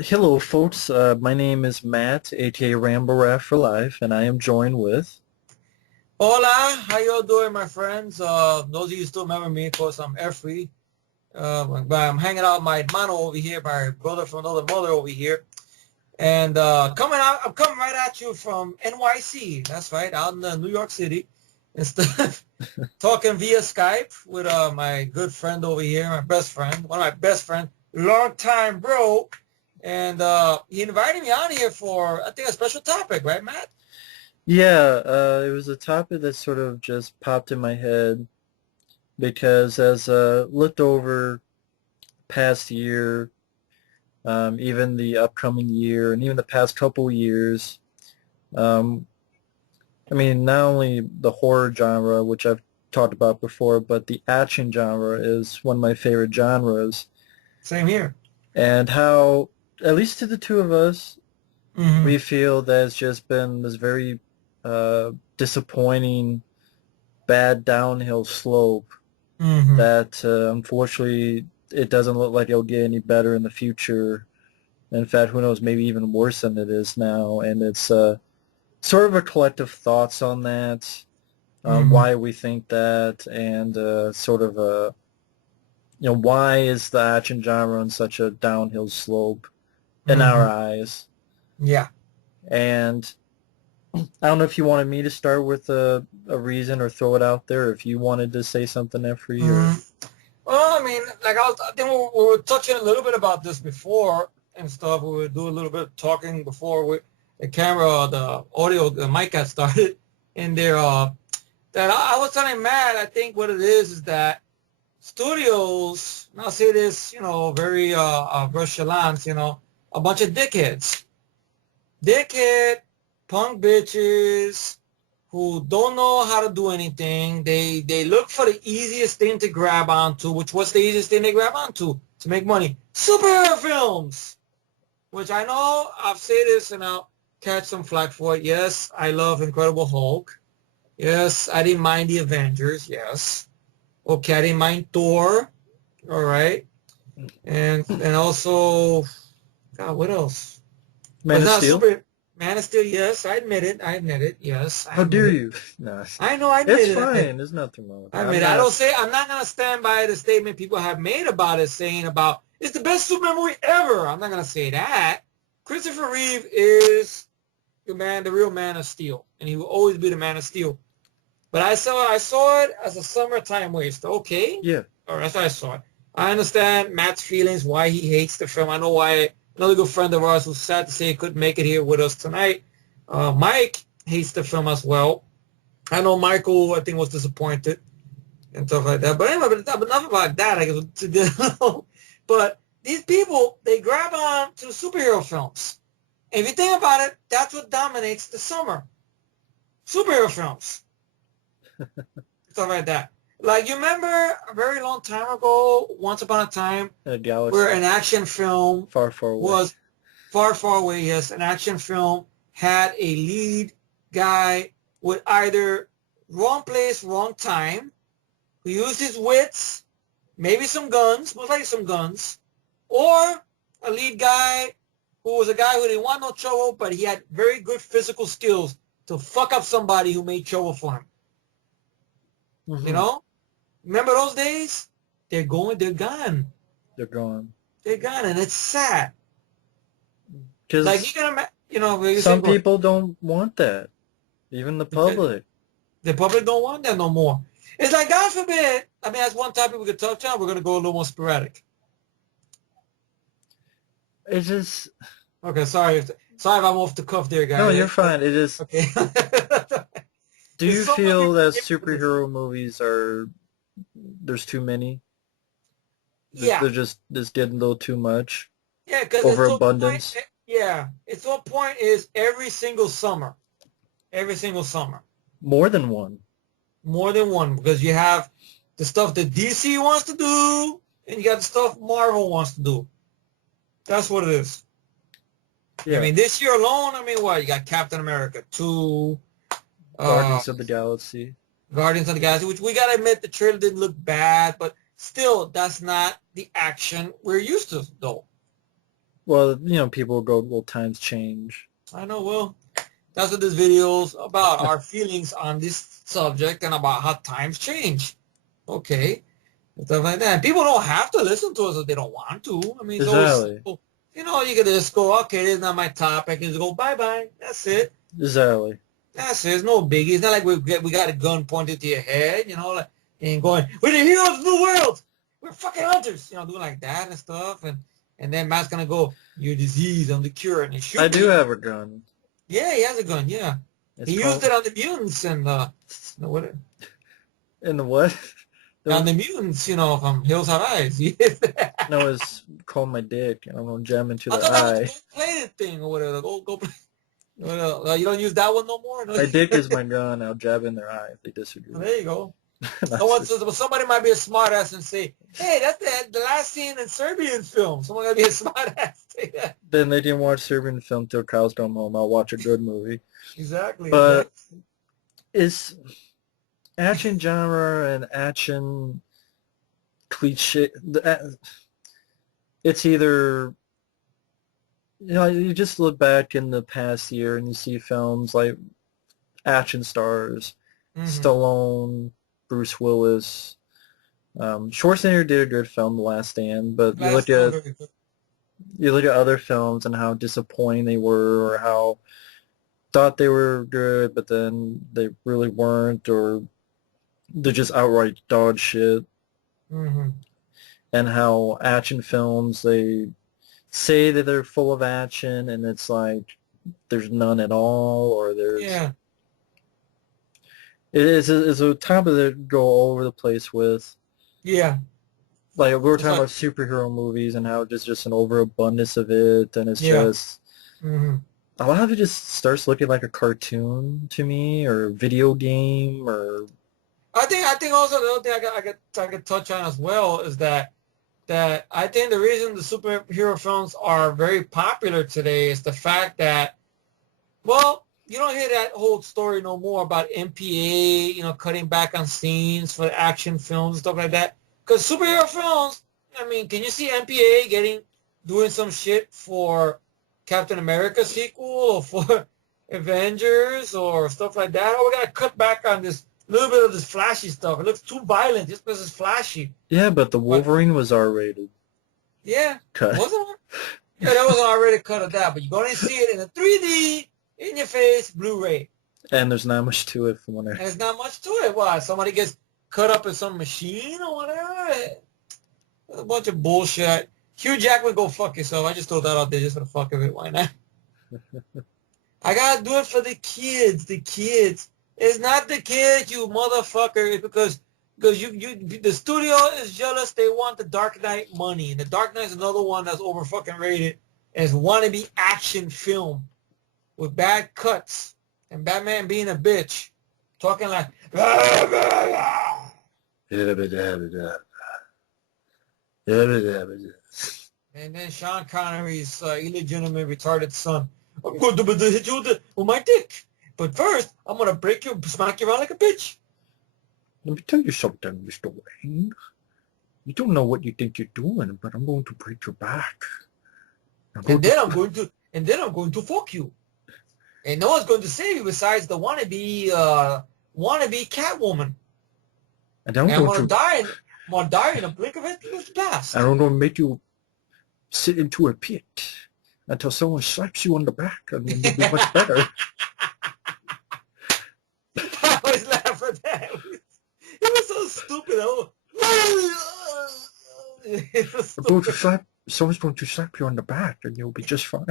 Hello, folks. My name is Matt, aka Rambo Rat for Life, and I am joined with. Hola, how y'all doing, my friends? Those of you still remember me, of course, I'm Efree. But I'm hanging out with my hermano over here, my brother from another mother over here. And I'm coming right at you from NYC. That's right, out in New York City. Instead talking via Skype with my good friend over here, my best friend, one of my best friends, long time bro. And he invited me on here for, I think, a special topic, right, Matt? Yeah, it was a topic that sort of just popped in my head because as looked over past year, even the upcoming year, and even the past couple years, um, I mean, not only the horror genre, which I've talked about before, but the action genre is one of my favorite genres, Same here. and how, at least to the two of us, Hmm. we feel that it's just been this very disappointing, bad downhill slope Hmm. that unfortunately it doesn't look like it'll get any better in the future. In fact, who knows, maybe even worse than it is now. And it's sort of a collective thoughts on that, Hmm. why we think that, and sort of why is the action genre on such a downhill slope in our Hmm. eyes? Yeah. And I don't know if you wanted me to start with a reason or throw it out there, or if you wanted to say something there for you. Or... Mm. Well, I mean, I think we were touching a little bit about this before and stuff. We were doing a little bit of talking before the camera, the audio, the mic got started in there. That I was telling Matt, I think what it is that studios, and I'll say this, very nonchalance, a bunch of dickheads, dickhead, punk bitches who don't know how to do anything. They look for the easiest thing to grab onto, which what's the easiest thing they grab onto to make money? Superhero films, which I know I've said this and I'll catch some flack for it. Yes, I love Incredible Hulk. Yes, I didn't mind the Avengers. Yes. Okay, I didn't mind Thor. All right. And also, God, what else? But Man it's of not a Steel? super. Man is still, yes, I admit it. I admit it. Yes, I How admit dare it. you? No, I know, I it's admit it. I admit fine. it. There's nothing wrong with I that. I'm admit it. I not. don't say, I'm not going to stand by the statement people have made about it saying about, it's the best Superman movie ever. I'm not going to say that. Christopher Reeve is the man, the real Man of Steel. And he will always be the Man of Steel. But I saw it as a summertime waste. Okay. Yeah. All right, that's how I saw it. I understand Matt's feelings, why he hates the film. I know why another good friend of ours who's sad to say he couldn't make it here with us tonight. Mike hates the film as well. I know Michael, I think, was disappointed and stuff like that. But anyway, but enough about that. I guess. But these people, they grab on to superhero films. And if you think about it, that's what dominates the summer. Superhero films. Stuff like that. Like you remember a very long time ago, once upon a time, A where galaxy an action film far, far away. was far, far away. Yes, an action film had a lead guy with either wrong place, wrong time, who used his wits, maybe some guns, most likely some guns, or a lead guy who was a guy who didn't want no trouble, but he had very good physical skills to fuck up somebody who made trouble for him. You Hmm. know? Remember those days? They're gone. They're gone. They're gone, and it's sad. Like you Because can imagine, you say, some go ahead. people don't want that. Even the Because public. the public don't want that no more. It's like, God forbid, I mean, that's one topic we could touch on. We're going to go a little more sporadic. It's just Okay, sorry if I'm off the cuff there, no. You're guys. fine. It is. Okay. Do There's you so much feel people that hate me for this. superhero movies are there's too many? Yeah. They're just getting a little too much Yeah, because it's to a point. overabundance. Yeah. It's to a point is every single summer. Every single summer. More than one. More than one because you have the stuff that DC wants to do and you got the stuff Marvel wants to do. That's what it is. I Yeah. mean, this year alone, I mean, what? You got Captain America 2, uh, Guardians of the Galaxy. Guardians of the Galaxy, which we got to admit the trailer didn't look bad, but still, that's not the action we're used to, though. Well, people go, well, times change. I know. Well, that's what this video is about. Our feelings on this subject and about how times change. Okay. And stuff like that. People don't have to listen to us if they don't want to. I mean, it's always Exactly. simple. You can just go, okay, this is not my topic, and just go, bye-bye. That's it. Exactly. That's it. It's no biggie. It's not like we got a gun pointed to your head, like, and going, we're the heroes of the world. We're fucking hunters, doing like that and stuff. And then Matt's going to go, you're disease, I'm the cure, and he I shoot do me. have a gun. Yeah, he has a gun, yeah. It's He used called, it on the mutants and, what, in the what? on the mutants, from Hills Have Eyes. No, it's called my dick, and I'm gonna jam into I their thought that was the eye. gold plated thing or whatever. Go play. You don't use that one no more? No? My dick is my gun. I'll jab in their eye if they disagree. There you go. That's it. Somebody might be a smart ass and say, hey, that's the last scene in Serbian film. Someone gotta be a smart ass. Say that. Then they didn't watch Serbian film till cows come home. I'll watch a good movie. Exactly. But it's action genre and action cliche. It's either, you just look back in the past year and you see films like action stars, Mm-hmm. Stallone, Bruce Willis. Schwarzenegger did a good film, The Last Stand, but Last one very good. you look at other films and how disappointing they were, or how thought they were good, but then they really weren't, or they're just outright dog shit. Mm-hmm. And how action films, they say that they're full of action, and it's like there's none at all, or there's Yeah. it's a topic that go all over the place with. Yeah. Like we were It's talking like, about superhero movies and how there's just an overabundance of it, and it's yeah. just Mm-hmm. a lot of it just starts looking like a cartoon to me, or a video game, or I think also the other thing I could touch on as well is that I think the reason the superhero films are very popular today is the fact that, well, you don't hear that whole story no more about MPA, cutting back on scenes for action films and stuff like that. Because superhero films, I mean, can you see MPA doing some shit for Captain America sequel or for Avengers or stuff like that? Oh, we gotta cut back on this little bit of this flashy stuff. It looks too violent just because it's flashy. yeah, but the But Wolverine was R-rated yeah, cut, wasn't it? Yeah, that was an already cut of that, but you're going to see it in a 3D, in your face, Blu-ray. and there's not much to it from what And there's not much to it. Why? Somebody gets cut up in some machine or whatever. A bunch of bullshit. Hugh Jackman, go fuck yourself. I just throw that out there just for the fuck of it. Why not? I gotta do it for the kids. The kids. It's not the kids, you motherfucker. It's because the studio is jealous. They want the Dark Knight money. And the Dark Knight is another one that's over fucking rated. And it's wannabe action film with bad cuts and Batman being a bitch, talking like and then Sean Connery's illegitimate retarded son. I'm going to hit you with my dick. But first, I'm going to smack you around like a bitch. Let me tell you something, Mr. Wayne. You don't know what you think you're doing, but I'm going to break your back. And then I'm going to fuck you. And no one's going to save you besides the wannabe Catwoman. And I'm going to die. I'm going to die in a blink of it. It's past. I'm going to make you sit into a pit until someone slaps you on the back, and then you'll be much better. I always laugh at that. It was so stupid. It was stupid. Someone's going to slap you on the back, and you'll be just fine.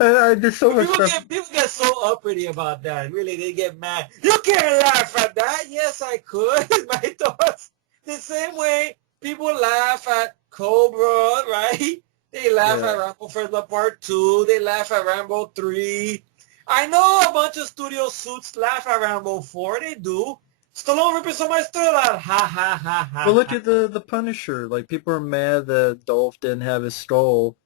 I did so much stuff. People get so uppity about that. Really, they get mad. You can't laugh at that. Yes, I could. My thoughts. The same way people laugh at Cobra, right? They laugh at Rambo for the Part 2. They laugh at Rambo 3. I know a bunch of studio suits laugh at Rambo 4. They do. Stallone ripping somebody's throat out. Ha, ha, ha, ha. But look at the Punisher. Like, people are mad that Dolph didn't have his skull.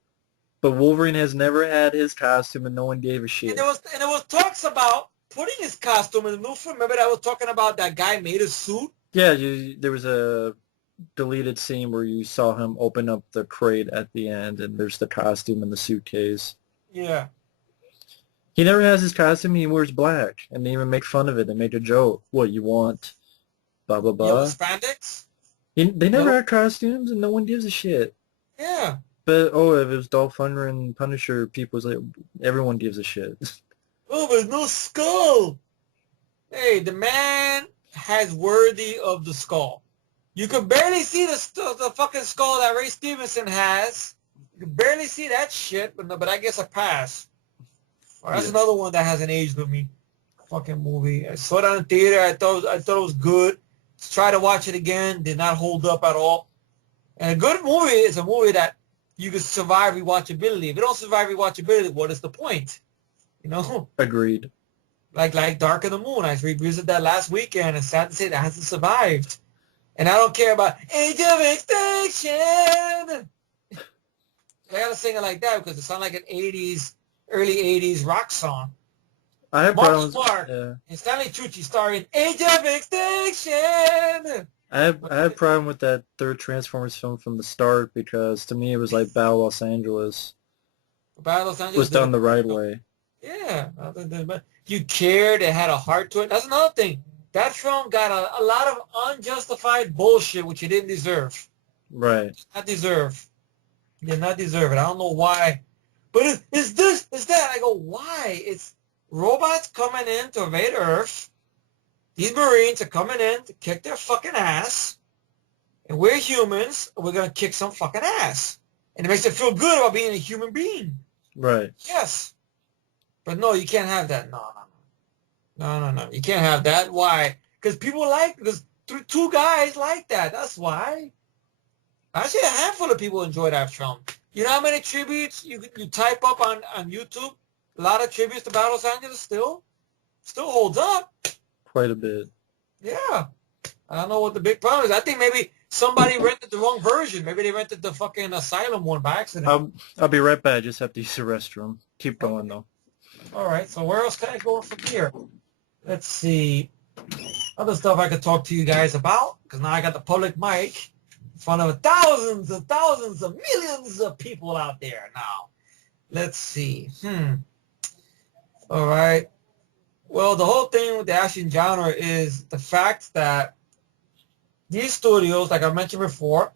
But Wolverine has never had his costume, and no one gave a shit. And there was talks about putting his costume in the new film. Remember that I was talking about that guy made a suit? Yeah, there was deleted scene where you saw him open up the crate at the end, and there's the costume in the suitcase. Yeah. He never has his costume. He wears black, and they even make fun of it. They make a joke. What you want? Blah blah Yellow blah. spandex. They never Yellow. had costumes, and no one gives a shit. Yeah. But oh, if it was Dolph Lundgren and Punisher, people was like, everyone gives a shit. Oh, there's no skull. Hey, the man has worthy of the skull. You can barely see the fucking skull that Ray Stevenson has. You can barely see that shit, but no, but I guess a pass. Well, that's Yeah, another one that hasn't aged with me. Fucking movie. I saw it on the theater. I thought it was good. Try to watch it again. Did not hold up at all. And a good movie is a movie that you can survive rewatchability. If you don't survive rewatchability, what is the point? You know, agreed. like Dark of the Moon. I revisited that last weekend. It's sad to say that hasn't survived. And I don't care about Age of Extinction. I gotta sing it like that because it sounds like an early '80s rock song. I have Mark problems. Smart and Stanley Tucci starring Age of Extinction. I had problem with that third Transformers film from the start because to me it was like Battle Los Angeles Battle of Los Angeles was did a done the right good job. way. Yeah, you cared. It had a heart to it. That's another thing. That film got a lot of unjustified bullshit, which it didn't deserve. Right. Not deserve. Did not deserve it. I don't know why. But it's this, it's that. I go, why? It's robots coming in to invade Earth. These Marines are coming in to kick their fucking ass. And we're humans, and we're going to kick some fucking ass. And it makes it feel good about being a human being. Right. Yes. But no, you can't have that. No. You can't have that. Why? Because because two guys like that. That's why. Actually, a handful of people enjoy that film. You know how many tributes you type up on YouTube? A lot of tributes to Battle of Los Angeles still holds up. Quite a bit. Yeah. I don't know what the big problem is. I think maybe somebody rented the wrong version. Maybe they rented the fucking Asylum one by accident. I'll be right back. I just have to use the restroom. Keep going though. All right. So where else can I go from here? Let's see. Other stuff I could talk to you guys about, because now I got the public mic in front of thousands and thousands of millions of people out there now. Let's see. All right. Well, the whole thing with the action genre is the fact that these studios, like I mentioned before,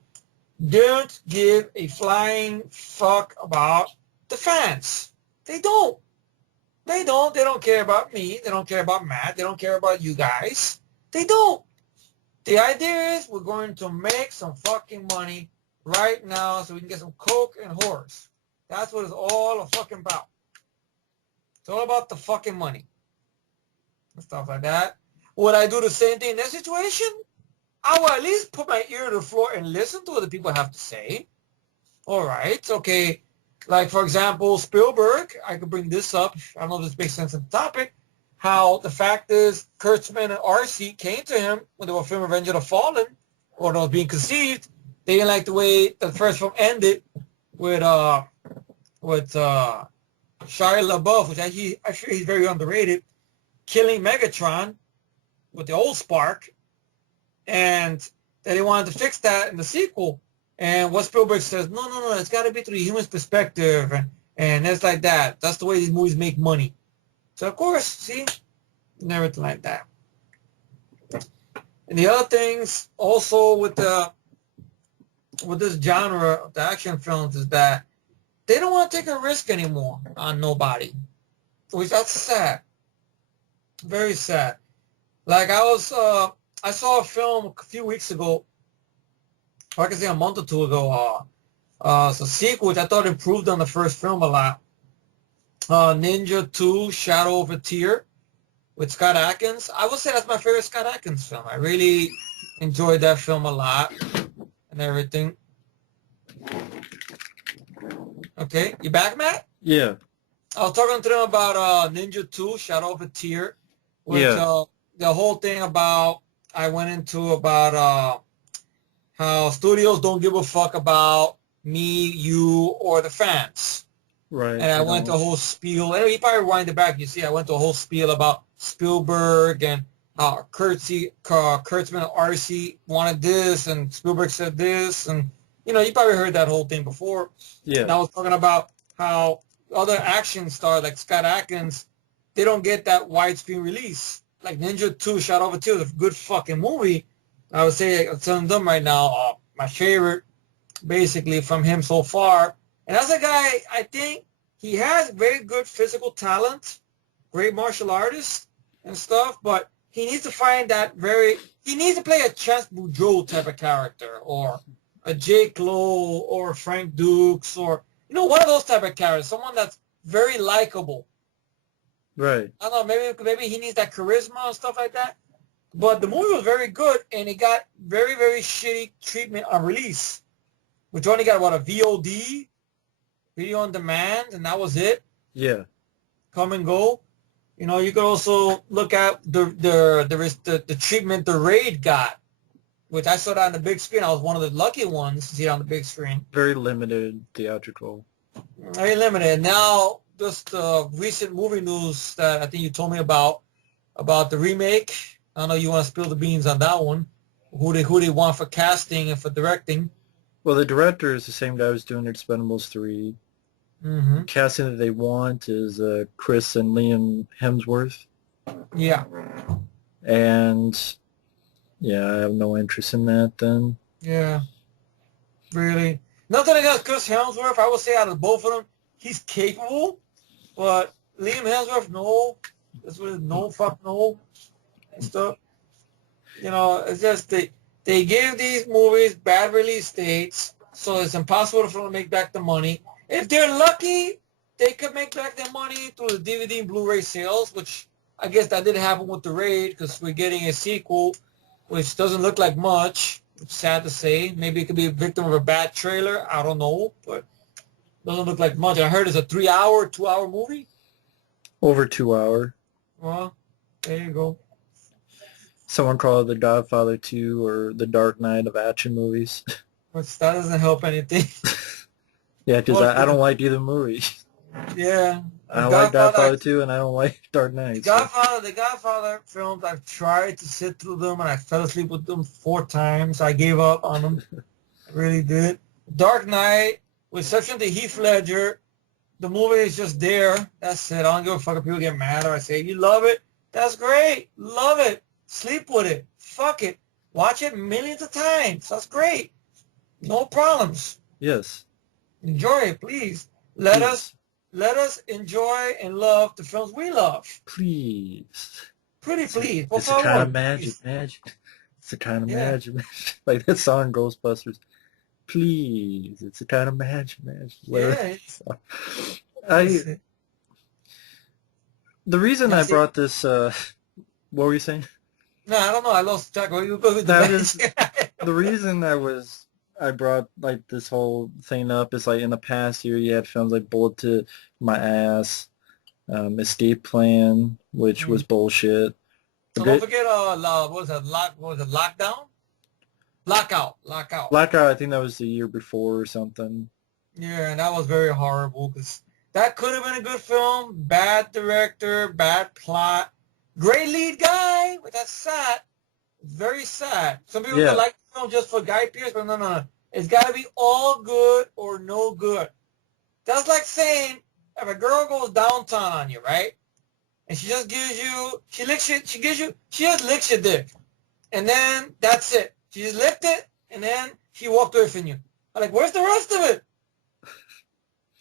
don't give a flying fuck about the fans. They don't. They don't. They don't care about me. They don't care about Matt. They don't care about you guys. They don't. The idea is we're going to make some fucking money right now so we can get some coke and whores. That's what it's all fucking about. It's all about the fucking money. And stuff like that. Would I do the same thing in that situation? I will at least put my ear to the floor and listen to what the people have to say. All right. Okay. Like, for example, Spielberg, I could bring this up. I don't know if this makes sense in the topic. How the fact is Kurtzman and R.C. came to him when they were filming Revenge of the Fallen, or when it was being conceived. They didn't like the way the first film ended with Shia LaBeouf, which I feel he's very underrated, killing Megatron with the old spark. And that they wanted to fix that in the sequel. And what Spielberg says, no, it's got to be through the human's perspective, and it's like that. That's the way these movies make money. So, of course, see, and everything like that. And the other things also with this genre of the action films is that they don't want to take a risk anymore on nobody. Which that's sad. Very sad. Like I saw a film a few weeks ago, or I can say a month or two ago. It's a sequel which I thought improved on the first film a lot. Ninja 2, Shadow of a Tear, with Scott Adkins. I would say that's my favorite Scott Adkins film. I really enjoyed that film a lot and everything. Okay, you back, Matt? Yeah. I was talking to them about Ninja 2, Shadow of a Tear, which the whole thing about I went into about how studios don't give a fuck about me, you, or the fans. Right. And I went to a whole spiel. And you probably rewind it back. You see, I went to a whole spiel about Spielberg and Kurtzman and RC wanted this, and Spielberg said this, and you probably heard that whole thing before. Yeah. And I was talking about how other action stars like Scott Adkins, they don't get that widescreen release. Like Ninja 2, Shot Over 2 is a good fucking movie. I would say, I'm telling them right now, my favorite, basically, from him so far. And as a guy, I think he has very good physical talent, great martial artist and stuff, but he needs to find he needs to play a Chance Boudreaux type of character, or a Jake Lowe, or Frank Dukes, or, one of those type of characters, someone that's very likable. Right. I don't know, maybe he needs that charisma and stuff like that. But the movie was very good, and it got very, very shitty treatment on release, which only got, a VOD, video on demand, and that was it. Yeah. Come and go. You could also look at the treatment the Raid got, which I saw that on the big screen. I was one of the lucky ones to see it on the big screen. Very limited theatrical. Very limited. Now, just recent movie news that I think you told me about the remake. I don't know, you want to spill the beans on that one. Who they want for casting and for directing. Well, the director is the same guy who's doing Expendables 3. Mm-hmm. Casting that they want is Chris and Liam Hemsworth. Yeah. And, yeah, I have no interest in that then. Yeah. Really. Nothing against Chris Hemsworth. I would say out of both of them, he's capable. But Liam Hemsworth, no. This was no, fuck no. And stuff. It's just they give these movies bad release dates, so it's impossible for them to make back the money. If they're lucky, they could make back their money through the DVD and Blu-ray sales, which I guess that didn't happen with The Raid, because we're getting a sequel, which doesn't look like much. It's sad to say. Maybe it could be a victim of a bad trailer. I don't know, but doesn't look like much. I heard it's a 3-hour, 2-hour movie. Over 2 hour. Well, there you go. Someone called it The Godfather 2 or The Dark Knight of action movies. But that doesn't help anything. Yeah, because I don't like either movie. Yeah. I don't like Godfather 2 and I don't like Dark Knight. The Godfather films, I've tried to sit through them and I fell asleep with them 4 times. I gave up on them. I really did. Dark Knight, with exception to Heath Ledger, the movie is just there. That's it. I don't give a fuck if people get mad or I say, you love it? That's great. Love it. Sleep with it. Fuck it. Watch it millions of times. That's great. No problems. Yes. Enjoy it, please. Let us enjoy and love the films we love. Please. Pretty please. It's a kind of magic. It's a kind of magic. Like that song Ghostbusters. Please. It's a kind of magic. Yeah. The reason I brought this, what were you saying? No, I don't know. I lost track. You go with the reason I brought like this whole thing up is like in the past year you had films like Bullet to My Ass, Escape Plan, which was bullshit. So don't forget what was it? Lockdown? Lockout. Blackout, I think that was the year before or something. Yeah, and that was very horrible because that could have been a good film. Bad director, bad plot. Great lead guy, but that's sad. Very sad. Some people would like the film just for Guy Pearce, but no. It's got to be all good or no good. That's like saying if a girl goes downtown on you, right? And she just gives you, she just licks your dick. And then that's it. She just licked it, and then she walked away from you. I'm like, where's the rest of it?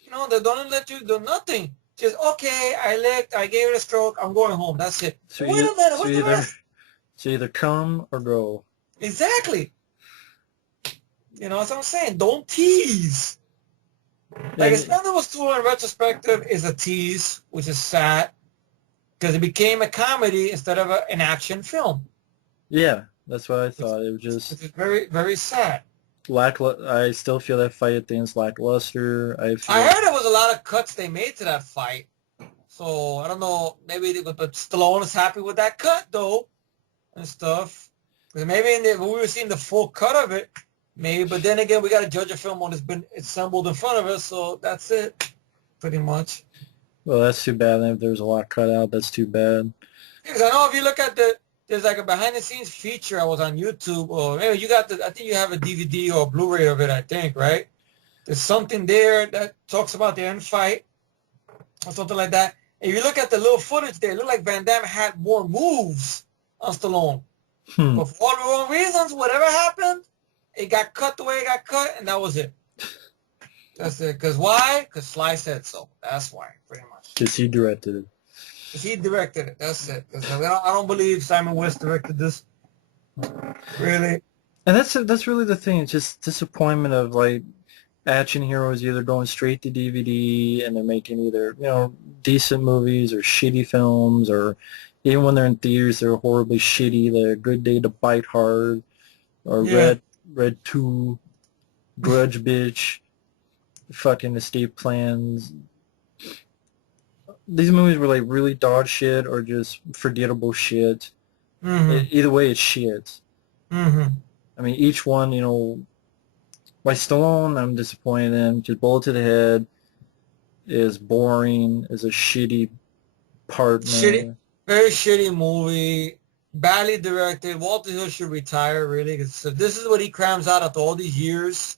They don't let you do nothing. Just, okay, I licked, I gave it a stroke, I'm going home. That's it. So wait a minute, what's the rest? So either come or go. Exactly. That's what I'm saying. Don't tease. Like, Expendables 2 in retrospective is a tease, which is sad, because it became a comedy instead of an action film. Yeah, that's what I thought. It was just... It's very, very sad. I still feel that fight at the end's lackluster. I heard there was a lot of cuts they made to that fight. So, I don't know, but Stallone is happy with that cut, though, and stuff. Because maybe we were seeing the full cut of it, maybe, but then again, we got to judge a film when it's been assembled in front of us, so that's it, pretty much. Well, that's too bad. If there's a lot cut out, that's too bad. Because I know if you look at there's like a behind the scenes feature I was on YouTube, or maybe you got the, I think you have a DVD or a Blu-ray of it, I think, right? There's something there that talks about the end fight or something like that. And if you look at the little footage there, it looked like Van Damme had more moves on Stallone. Hmm. But for all the wrong reasons, whatever happened, it got cut the way it got cut, and that was it. That's it. Because why? Because Sly said so. That's why, pretty much. Because he directed it. Because he directed it. That's it. Because I don't believe Simon West directed this. Really. And that's really the thing. It's just disappointment of like action heroes either going straight to DVD and they're making either decent movies or shitty films, or even when they're in theaters they're horribly shitty. They're A Good Day to Bite Hard or Yeah. Red 2, Grudge Bitch, fucking Escape Plans. These movies were like really dog shit or just forgettable shit. Mm-hmm. Either way, it's shit. Mm-hmm. I mean, each one, like Stallone, I'm disappointed in. Just bullet to the head is boring, is a shitty partner. Shitty, very shitty movie. Badly directed. Walter Hill should retire, really. Cause so this is what he crams out after all these years.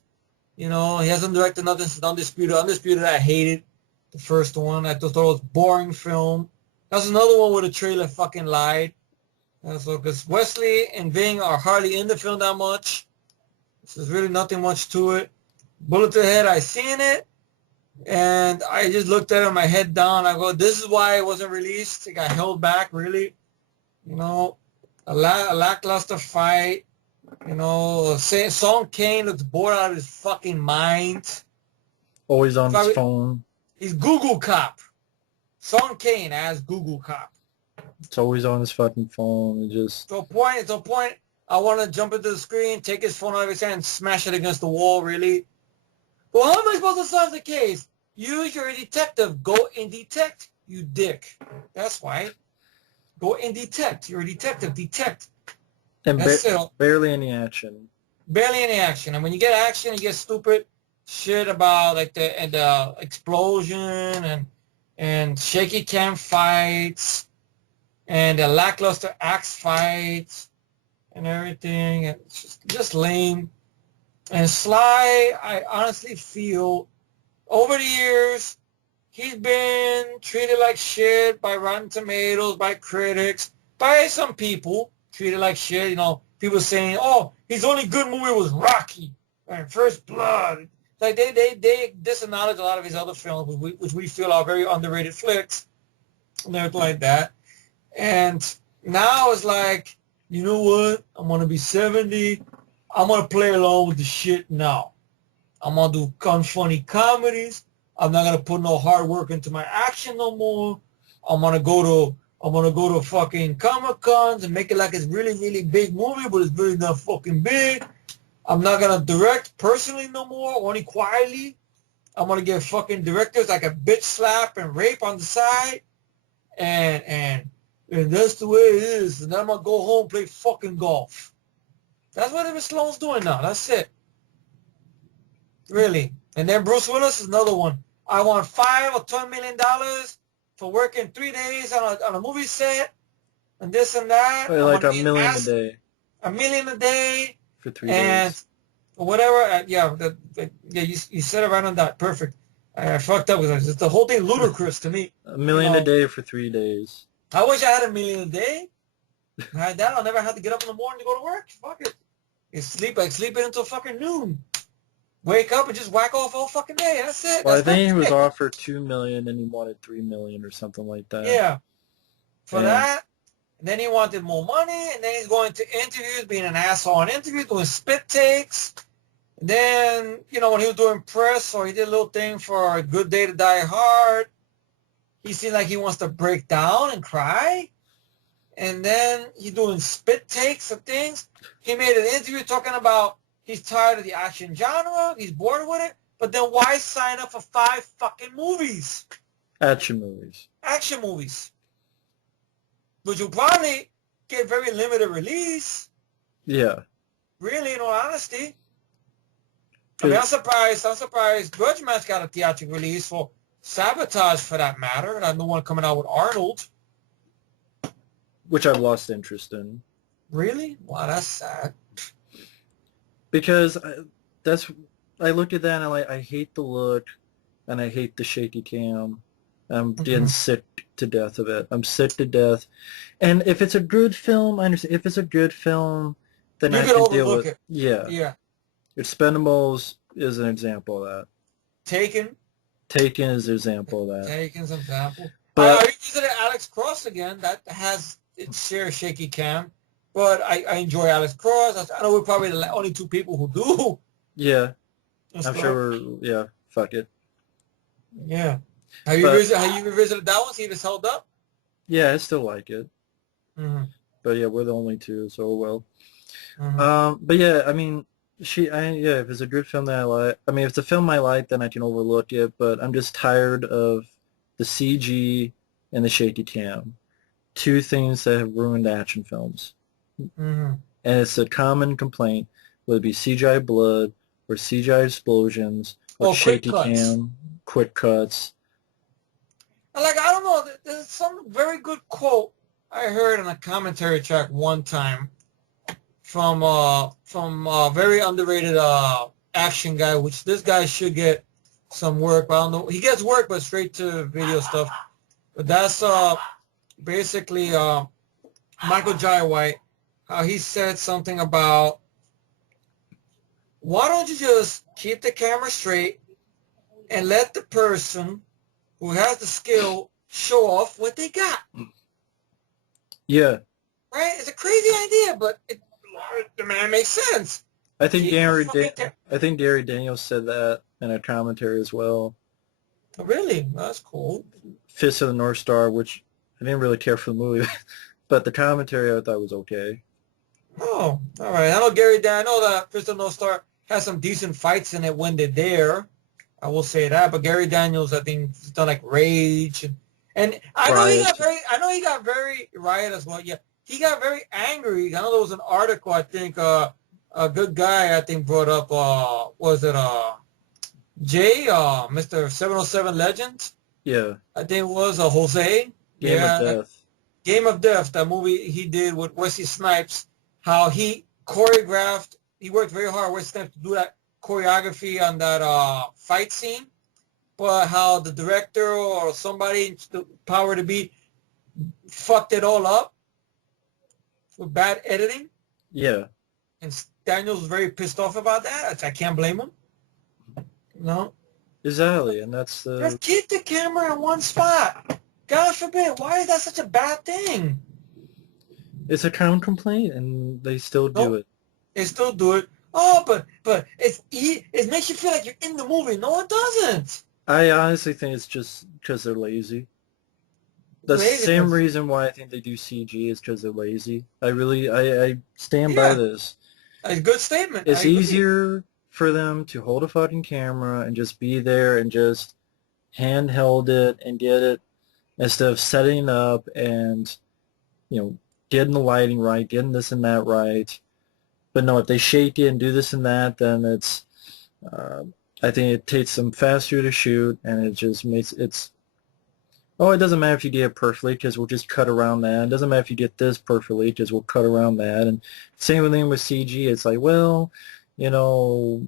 He hasn't directed nothing since Undisputed. Undisputed, I hated the first one. I just thought it was boring film. That's another one where the trailer fucking lied. So, because Wesley and Ving are hardly in the film that much. There's really nothing much to it. Bullet to the head, I seen it, and I just looked at it, my head down. I go, this is why it wasn't released. It got held back, really. A lackluster fight. Song Kane looks bored out of his fucking mind. Always on his phone. He's Google Cop. Song Kane as Google Cop. It's always on his fucking phone. It just... To a point, I want to jump into the screen, take his phone out of his hand, and smash it against the wall, really. Well, how am I supposed to solve the case? You're a detective. Go and detect, you dick. That's why. Go and detect. You're a detective. Detect. And barely any action. Barely any action. And when you get action, you get stupid shit about like the explosion and shaky cam fights and the lackluster axe fights and everything. And it's just lame. And Sly, I honestly feel over the years, he's been treated like shit by Rotten Tomatoes, by critics, by some people. Treated like shit, people saying, oh, his only good movie was Rocky and First Blood. Like they disacknowledge a lot of his other films, which we feel are very underrated flicks and everything like that. And now it's like, you know what? I'm going to be 70. I'm going to play along with the shit now. I'm going to do funny comedies. I'm not going to put no hard work into my action no more. I'm going to go to fucking Comic-Cons and make it like it's really, really big movie, but it's really not fucking big. I'm not going to direct personally no more, only quietly. I'm going to give fucking directors like a bitch slap and rape on the side. And that's the way it is. And then I'm going to go home and play fucking golf. That's what Stallone's doing now. That's it. Really. And then Bruce Willis is another one. I want $5 or $10 million for working 3 days on a movie set and this and that. Like $1 million a day. $1 million a day. For 3 days. Whatever. You said it right on that. Perfect. I fucked up with it. The whole thing ludicrous to me. $1 million a day for 3 days. I wish I had $1 million a day. If I had that, I'll never have to get up in the morning to go to work. Fuck it. I sleep it until fucking noon. Wake up and just whack off all fucking day. That's it. Well, I think he was offered $2 million and he wanted $3 million or something like that. Yeah. For that. And then he wanted more money. And then he's going to interviews, being an asshole on interviews, doing spit takes. And then, when he was doing press or he did a little thing for A Good Day to Die Hard, he seemed like he wants to break down and cry. And then he's doing spit takes of things. He made an interview talking about he's tired of the action genre. He's bored with it. But then why sign up for 5 fucking movies? Action movies. Action movies. Which will probably get very limited release. Yeah. Really, in all honesty. I mean, I'm surprised Grudge Match got a theatrical release for Sabotage, for that matter. And I know one coming out with Arnold. which I've lost interest in Really? Wow, that's sad. because that's I look at that and I hate the look and I hate the shaky cam. I'm getting Hmm. sick to death of it. I'm sick to death. And if it's a good film, I understand. If it's a good film, then You I could can deal overlook with. it. Yeah, Yeah. Expendables is an example of that. Taken. Taken is an example of that. Taken's an example. I But revisited Alex Cross again. That has its share of shaky cam. But I enjoy Alex Cross. I know we're probably the only two people who do yeah, and I'm sure stuff. yeah, fuck it. Yeah. But Have you revisited that one? See if it's held up? yeah, I still like it. Hmm. But yeah, we're the only two, so oh well. Hmm. But yeah, I mean, yeah, if it's a good film that I like, I mean, if it's a film I like, then I can overlook it. But I'm just tired of the CG and the shaky cam, two things that have ruined action films. Hmm. And it's a common complaint, whether it be CGI blood or CGI explosions or Or quick shaky cuts. cam, quick cuts. Like, I don't know. There's some very good quote I heard on a commentary track one time from a very underrated action guy, which this guy should get some work. But I don't know. He gets work, but straight to video stuff. But that's basically Michael Jai White. How he said something about, why don't you just keep the camera straight and let the person who has the skill show off what they got. Yeah, Right? It's a crazy idea, but the man makes sense. I think Keep the fucking I think Gary Daniels said that in a commentary as well. Really? That's cool. Fist of the North Star, which I didn't really care for the movie, but the commentary I thought was okay. Oh, all right. I know I know that Crystal No Star has some decent fights in it when they're there. I will say that. But Gary Daniels, I think, has done like Rage, and Riot. I know he got very Riot as well. Yeah, he got very angry. I know there was an article. I think a good guy I think brought up. Was it Jay? Mr. 707 Legend? Yeah. I think it was Jose. Game of Yeah, Death. Game of Death, that movie he did with Wesley Snipes, how he choreographed, he worked very hard, Wesley Snipes, to do that choreography on that fight scene, but how the director or somebody, the power to be, fucked it all up with bad editing, Yeah. and Daniels was very pissed off about that. I can't blame him. No. Exactly, and that's the Just keep the camera in one spot. God forbid, why is that such a bad thing? it's a common complaint, and they still do Nope. it. They still do it. Oh, but it makes you feel like you're in the movie. No, it doesn't. I honestly think it's just because they're lazy. It's The same laziness. reason why I think they do CG is because they're lazy. I really, I stand by Yeah, this. a good statement. I It's agree. easier for them to hold a fucking camera and just be there and just handheld it and get it instead of setting up and, you know, getting the lighting right, getting this and that right. But no, if they shake it and do this and that, then it's, uh, I think it takes them faster to shoot and it just makes, oh, it doesn't matter if you get it perfectly because we'll just cut around that. It doesn't matter if you get this perfectly because we'll cut around that. And same thing with CG. It's like, well, you know,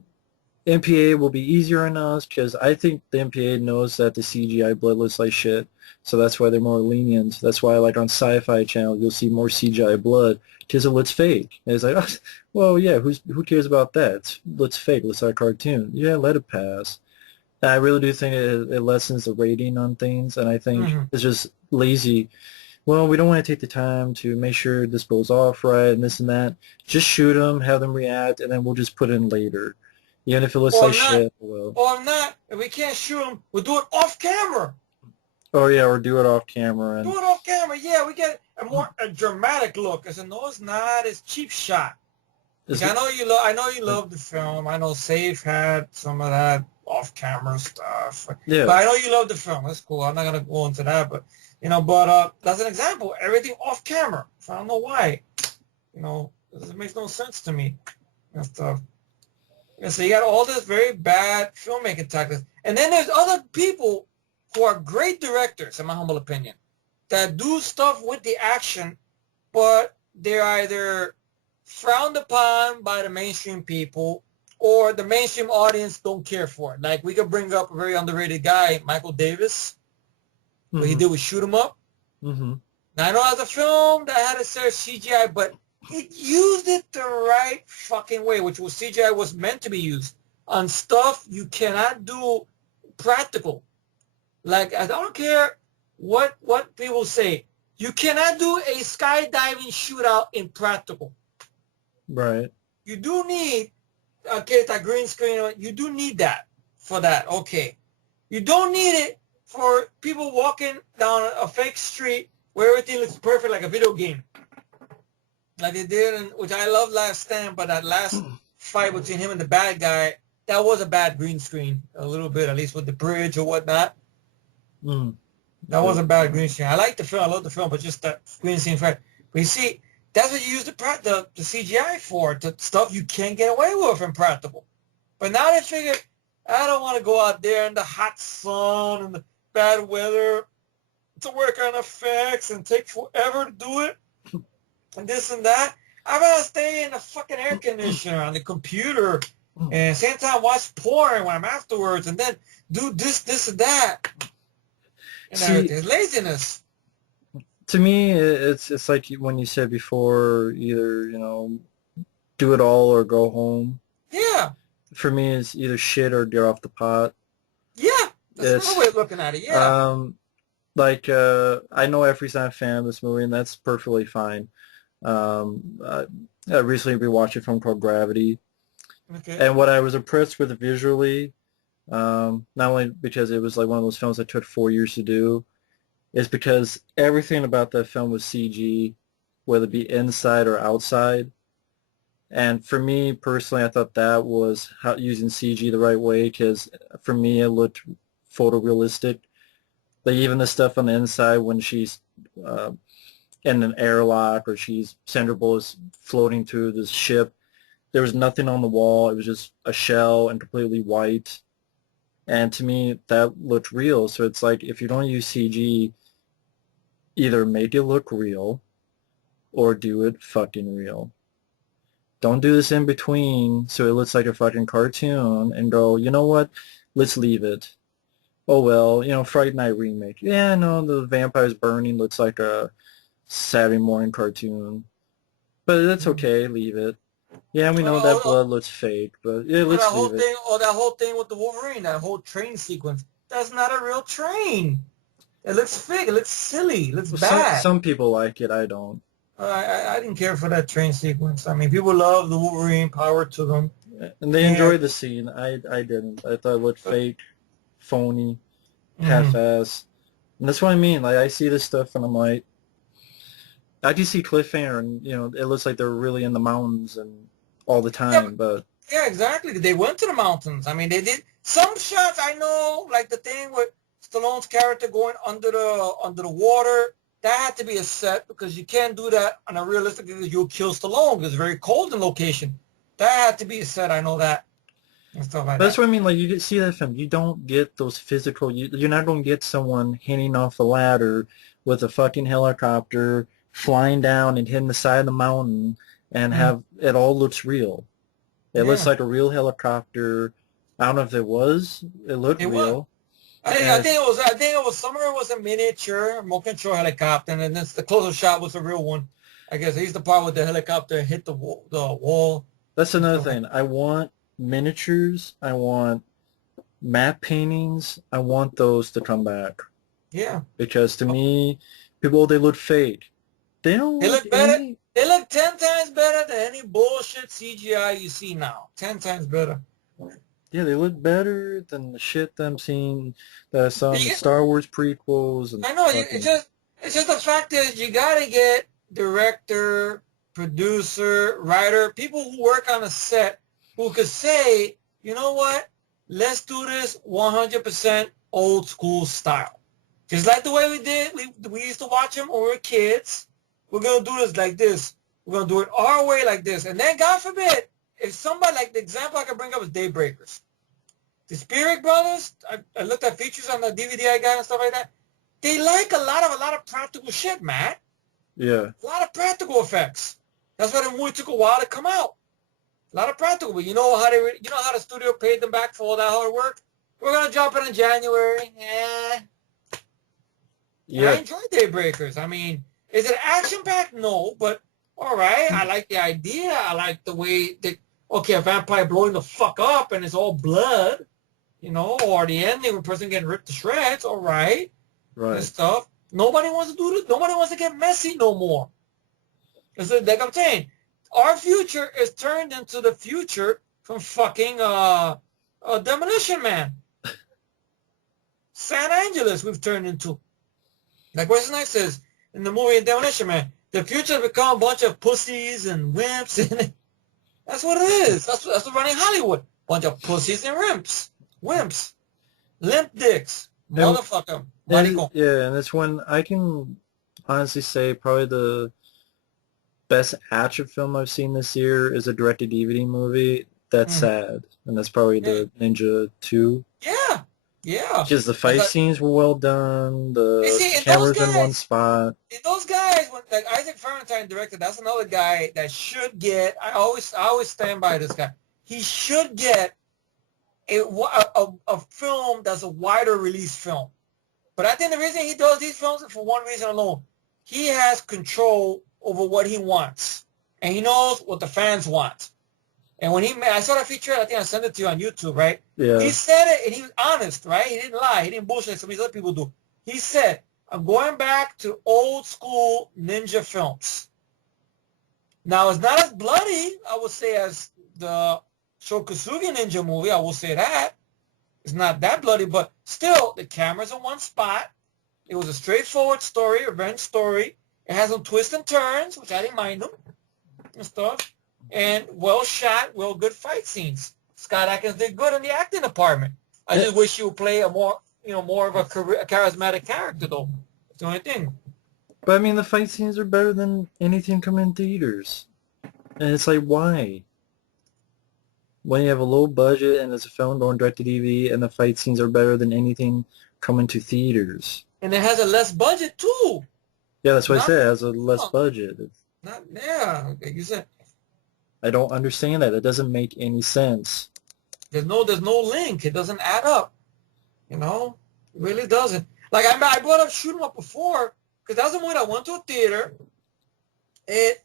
MPA will be easier on us because I think the MPA knows that the CGI blood looks like shit. So that's why they're more lenient. That's why, like on Sci-Fi Channel, you'll see more CGI blood because it looks fake. And it's like, oh, well, yeah, who cares about that? It looks fake. It looks like a cartoon. Yeah, let it pass. I really do think it lessens the rating on things, and I think Hmm. it's just lazy. Well, we don't want to take the time to make sure this goes off right and this and that. Just shoot them, have them react, and then we'll just put it in later. Even if it looks like Or not. shit, well. Or not. If we can't shoot them, we'll do it off camera. Oh yeah, or do it off camera Do and it off camera. Yeah, we get a dramatic look. I said, no, it's not. It's cheap shot. Like, it's, I know you love the film. I know Safe had some of that off-camera stuff, but yeah, I know you love the film. That's cool. I'm not gonna go into that, but that's an example. Everything off-camera. So I don't know why. It makes no sense to me and stuff. And so you got all this very bad filmmaking tactics, and then there's other people who are great directors, in my humble opinion, that do stuff with the action but they're either frowned upon by the mainstream people or the mainstream audience don't care for it. Like we could bring up a very underrated guy, Michael Davis, what he Mm-hmm. did with Shoot 'Em Up. Mm-hmm. Now I know it was a film that had a certain CGI, but it used it the right fucking way, which was CGI was meant to be used on stuff you cannot do practical. Like I don't care what people say, you cannot do a skydiving shootout in practical. Right. You do need okay that green screen. You do need that for that. Okay, you don't need it for people walking down a fake street where everything looks perfect like a video game. Like they did, which I love Last Stand, but that last fight between him and the bad guy, that was a bad green screen, a little bit, at least with the bridge or whatnot. Mm. That was a bad green screen. I like the film, I love the film, but just that green screen fight. But you see, that's what you use the CGI for, the stuff you can't get away with in practical. But now they figure, I don't want to go out there in the hot sun and the bad weather to work on effects and take forever to do it. And this and that. I'd rather stay in the fucking air conditioner on the computer and same time watch porn when I'm afterwards and then do this and that and See, everything. It's laziness. to me, it's like when you said before, either, do it all or go home. Yeah. For me, it's either shit or get off the pot. Yeah. That's another way of looking at it. Yeah. I know Efree's not a fan of this movie, and that's perfectly fine. I recently rewatched a film called Gravity, Okay. and what I was impressed with visually, not only because it was like one of those films that took 4 years to do, is because everything about that film was CG, whether it be inside or outside. And for me personally, I thought that was using CG the right way, because for me it looked photorealistic. Like even the stuff on the inside when she's in an airlock or Sandra Bullock's floating through this ship, there was nothing on the wall. It was just a shell and completely white. And to me, that looked real. So it's like, if you don't use CG, either make it look real or do it fucking real. Don't do this in between so it looks like a fucking cartoon and go, you know what, let's leave it. Oh well, Friday Night Remake. Yeah, no, the vampires burning looks like a Saturday morning cartoon. But that's okay, leave it. Yeah, we know that blood looks fake, but yeah, Or let's leave it. that whole thing with the Wolverine, that whole train sequence. That's not a real train. It looks fake. It looks silly. It looks bad. Some people like it, I don't. I didn't care for that train sequence. I mean, people love the Wolverine, power to them. And they enjoyed the scene. I didn't. I thought it looked fake, phony, half-ass. And that's what I mean. Like, I see this stuff and I'm like, I do see Cliffhanger and, it looks like they're really in the mountains and all the time, but... Yeah, exactly. They went to the mountains. I mean, they did... Some shots I know, like the thing with Stallone's character going under the water, that had to be a set because you can't do that on a realistic because you'll kill Stallone because it's very cold in location. That had to be a set. I know that. And stuff like That's that. what I mean. Like, you see that film, you don't get those physical... You're not going to get someone hanging off a ladder with a fucking helicopter flying down and hitting the side of the mountain and have... It all looks real. It looks like a real helicopter. I don't know if it was. It looked real. I think it was somewhere it was a miniature remote control helicopter, and then the closer shot was a real one. I guess he's the part with the helicopter hit the wall. That's another thing. I want miniatures. I want map paintings. I want those to come back. Yeah. Because to me, people, they look fake. They don't look better. They look 10 times better than any bullshit CGI you see now. 10 times better. Yeah, they look better than the shit that I'm seeing that I saw in the Star Wars prequels. And I know. It's just the fact is you gotta get director, producer, writer, people who work on a set who could say, you know what, let's do this 100% old school style. Just like the way we did, we used to watch them when we were kids. We're going to do this like this. We're going to do it our way like this. And then, God forbid, if somebody, like the example I can bring up is Daybreakers. The Spirit Brothers, I looked at features on the DVD I got and stuff like that. They like a lot of practical shit, man. Yeah. A lot of practical effects. That's why the movie took a while to come out. A lot of practical, but you know how the studio paid them back for all that hard work. We're gonna drop it in January. And I Yeah. enjoyed Daybreakers. I mean, is it action packed? No, but all right. I like the idea. I like the way that okay, a vampire blowing the fuck up and it's all blood, or the ending, a person getting ripped to shreds. All right, and Right. stuff. Nobody wants to do this. Nobody wants to get messy no more. It's like I'm saying, our future is turned into the future from fucking Demolition Man. San Angeles we've turned into. Like Wesley Snipes says in the movie Demolition Man, the future has become a bunch of pussies and wimps. And that's what it is. That's what's running Hollywood. Bunch of pussies and wimps, limp dicks, And, motherfucker, maricon. yeah, and it's when I can honestly say probably the best action film I've seen this year is a directed-DVD movie. That's Mm. sad, and that's probably Yeah, the Ninja 2. yeah, yeah. Because the That's fight like, scenes were well done, you the see, camera's in one spot. those guys, when like Isaac Valentine directed, that's another guy that should get. I always stand by this guy. He should get a film that's a wider release film. But I think the reason he does these films is for one reason alone. He has control over what he wants, and he knows what the fans want. And when I saw that feature, I think I sent it to you on YouTube, right? He Yeah. said it, and he was honest, right? He didn't lie. He didn't bullshit like some of these other people do. He said, I'm going back to old school ninja films. Now, it's not as bloody, I would say, as the Shokusugi Ninja movie. I will say that. It's not that bloody, but still, the camera's in one spot. It was a straightforward story, a revenge story. It has some twists and turns, which I didn't mind them and stuff. And well shot, well good fight scenes. Scott Adkins did good in the acting department. I just wish he would play more of a charismatic character, though. That's the only thing. But I mean, the fight scenes are better than anything coming in theaters. And it's like, why? When you have a low budget and it's a film going direct to DVD and the fight scenes are better than anything coming to theaters. And it has a less budget, too. Yeah, that's what I Not, said. It has a less budget. like you said. I don't understand that. That doesn't make any sense. There's no link. It doesn't add up. It really doesn't. Like I brought up Shoot 'em Up before because that's the movie I went to a theater. It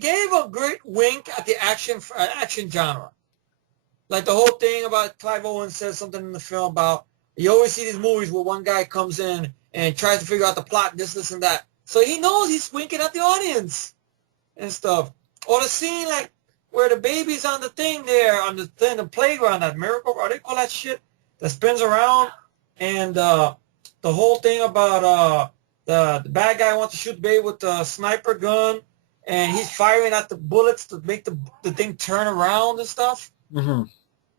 gave a great wink at the action genre. Like the whole thing about Clive Owen says something in the film about you always see these movies where one guy comes in and tries to figure out the plot, this, and that. So he knows he's winking at the audience and stuff. Or the scene like where the baby's on the thing there, on the playground, that miracle, or they call that shit, that spins around. And the whole thing about the bad guy wants to shoot the baby with the sniper gun, and he's firing at the bullets to make the thing turn around and stuff. Mm-hmm.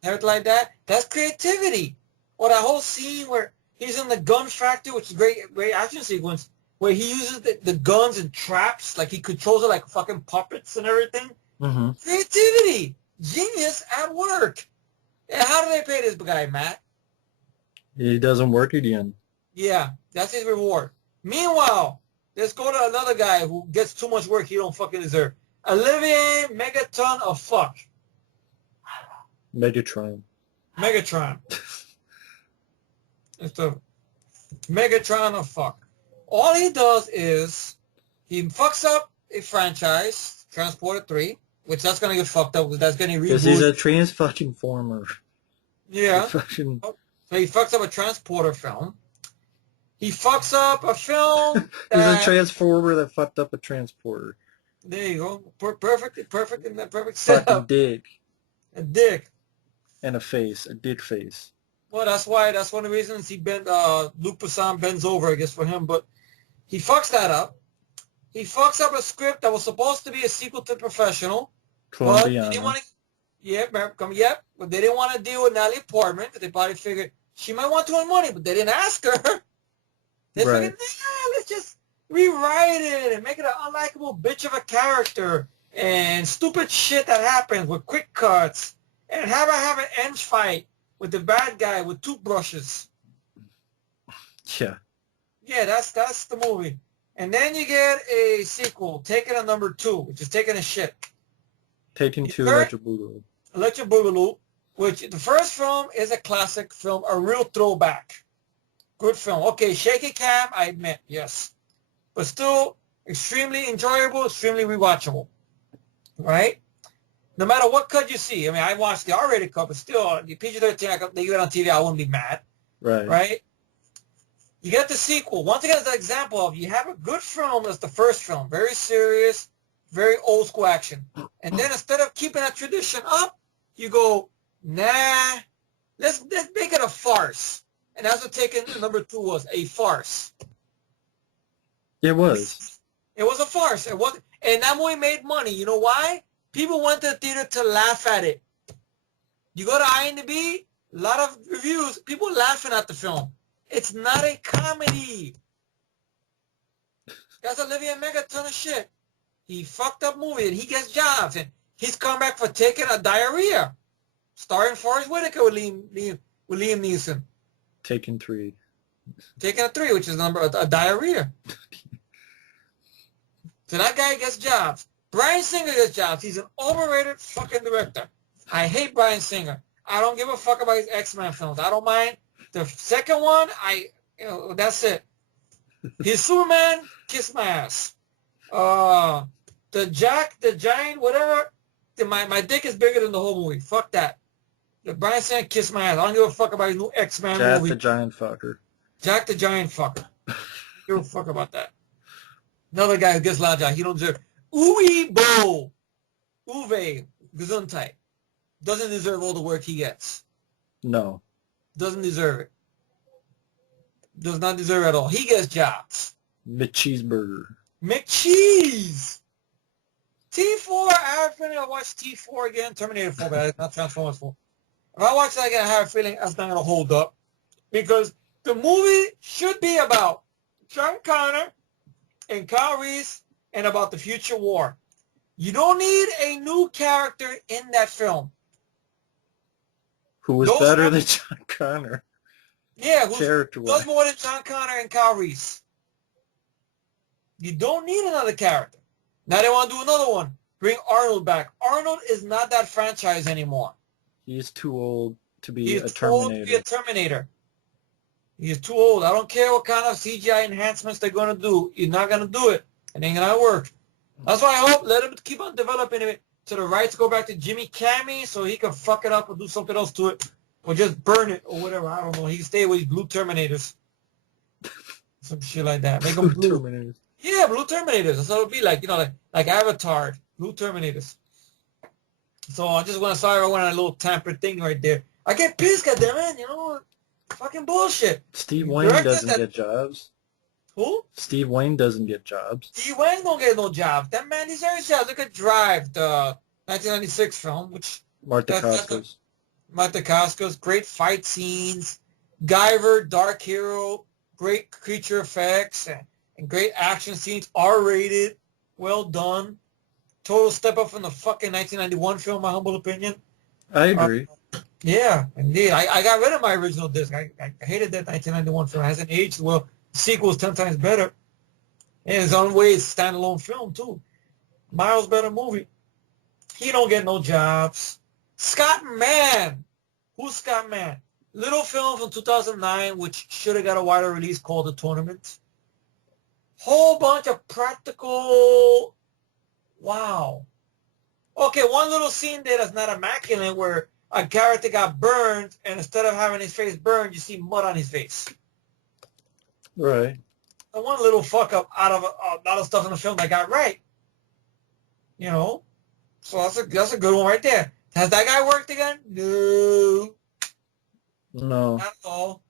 Everything like that. That's creativity. Or that whole scene where he's in the gun factory, which is a great action sequence, where he uses the guns and traps, like he controls it like fucking puppets and everything. Mm-hmm. Creativity. Genius at work. And how do they pay this guy, Matt? It doesn't work again. Yeah, that's his reward. Meanwhile, let's go to another guy who gets too much work he don't fucking deserve. Olivier Megaton of fuck. Megatron. Megatron. It's the Megatron of fuck. All he does is he fucks up a franchise, Transporter 3, which that's going to get fucked up. That's getting rebooted. Because he's a trans-fucking-former. Yeah. Fucking... So he fucks up a Transporter film. He fucks up a film He's a transformer that fucked up a transporter. There you go. Perfect in that perfect Fucking setup. dick. A dick. And a face. A dick face. Well, that's one of the reasons Luc Besson bends over, I guess, for him. But he fucks that up. He fucks up a script that was supposed to be a sequel to Professional. But they didn't want to, but they didn't want to deal with Natalie Portman because they probably figured she might want to earn money, but they didn't ask her. They figured, let's just rewrite it and make it an unlikable bitch of a character and stupid shit that happens with quick cuts and have an end fight with the bad guy with toothbrushes. Yeah. Yeah, that's the movie. And then you get a sequel, Taken a number 2, which is Taking a Shit. Taken The to third, Electric Boogaloo. Electric Boogaloo, which the first film is a classic film, a real throwback. Good film. Okay, shaky cam, I admit, yes. But still extremely enjoyable, extremely rewatchable. Right? No matter what cut you see. I mean, I watched the R-rated cut, but still, the PG-13, they give it on TV, I wouldn't be mad. Right. Right? You get the sequel. Once again, as an example of you have a good film that's the first film, very serious, very old school action. And then instead of keeping that tradition up, you go, nah, let's make it a farce. And that's what Taken number 2 was, a farce. It was. It was a farce. It was, and that movie made money. You know why? People went to the theater to laugh at it. You go to IMDb, a lot of reviews, people laughing at the film. It's not a comedy. That's Olivia Meg a ton of shit. He fucked up movie and he gets jobs and he's come back for Taking a Diarrhea, starring Forrest Whitaker with Liam Neeson. Taken 3. Taking a 3, which is a diarrhea. So that guy gets jobs. Bryan Singer gets jobs. He's an overrated fucking director. I hate Bryan Singer. I don't give a fuck about his X-Men films. I don't mind. The second one, that's it. His Superman, kiss my ass. The Giant, whatever. My dick is bigger than the whole movie. Fuck that. The Bryan Singer, kiss my ass. I don't give a fuck about his new X-Men movie. Jack the Giant Fucker. Jack the Giant Fucker. Give a fuck about that. Another guy who gets a lot of jobs. He don't deserve. Uwe Boll. Uwe Gesundheit. Doesn't deserve all the work he gets. No. Doesn't deserve it. Does not deserve it at all. He gets jobs. McCheeseburger. McCheese. T4, I have a feeling I watched T4 again. Terminator 4, but not Transformers 4. If I watch that again, I have a feeling that's not going to hold up. Because the movie should be about John Connor and Kyle Reese and about the future war. You don't need a new character in that film. Who was better than John Connor? Yeah, who character-wise. does more than John Connor and Kyle Reese. You don't need another character. Now they want to do another one. Bring Arnold back. Arnold is not that franchise anymore. He's too old to be He's a too old Terminator. to be a Terminator. He's too old. I don't care what kind of CGI enhancements they're going to do. You're not going to do it. It ain't going to work. That's why I hope let him keep on developing it to the rights go back to Jimmy Cammey so he can fuck it up or do something else to it. Or just burn it or whatever. I don't know. He can stay with his blue Terminators. Some shit like that. Make them blue. Terminators. Yeah, blue Terminators. That's what it would be like. You know, like Avatar. Blue Terminators. So I just want to sorry I went on a little tamper thing right there. I get pissed, goddammit. You know, fucking bullshit. Steve Wayne doesn't get jobs. Who? Steve Wayne doesn't get jobs. Steve Wayne don't get no jobs. That man deserves jobs. Look at Drive, the 1996 film, which Martha Costas. Martha Costas, great fight scenes. Guyver, Dark Hero, great creature effects and great action scenes. R-rated, well done. Total step up from the fucking 1991 film, my humble opinion. I agree. Yeah, indeed. I got rid of my original disc. I hated that 1991 film. It hasn't aged well. The sequel's 10 times better. In his own way, it's a standalone film, too. Miles better movie. He don't get no jobs. Scott Mann. Who's Scott Mann? Little film from 2009, which should have got a wider release, called The Tournament. Whole bunch of practical... Wow. Okay, one little scene there that's not immaculate where a character got burned, and instead of having his face burned, you see mud on his face. Right. And one little fuck up out of a lot of stuff in the film that got right. You know? So that's a good one right there. Has that guy worked again? No. No. Not at all.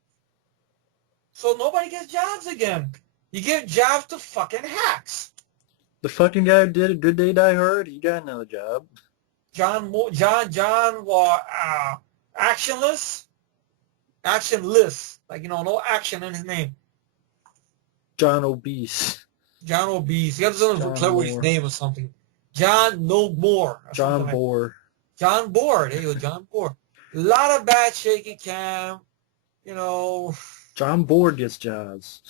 So nobody gets jobs again. You give jobs to fucking hacks. The fucking guy who did A Good Day Die Hard, he got another job. Actionless. Actionless. Like, you know, no action in his name. John Obese. John Obese. You have to something clever with his name or something. John No More. John Bohr. John Bohr. There you go, John Bohr. A lot of bad shaky cam. You know. John Bohr gets jobs.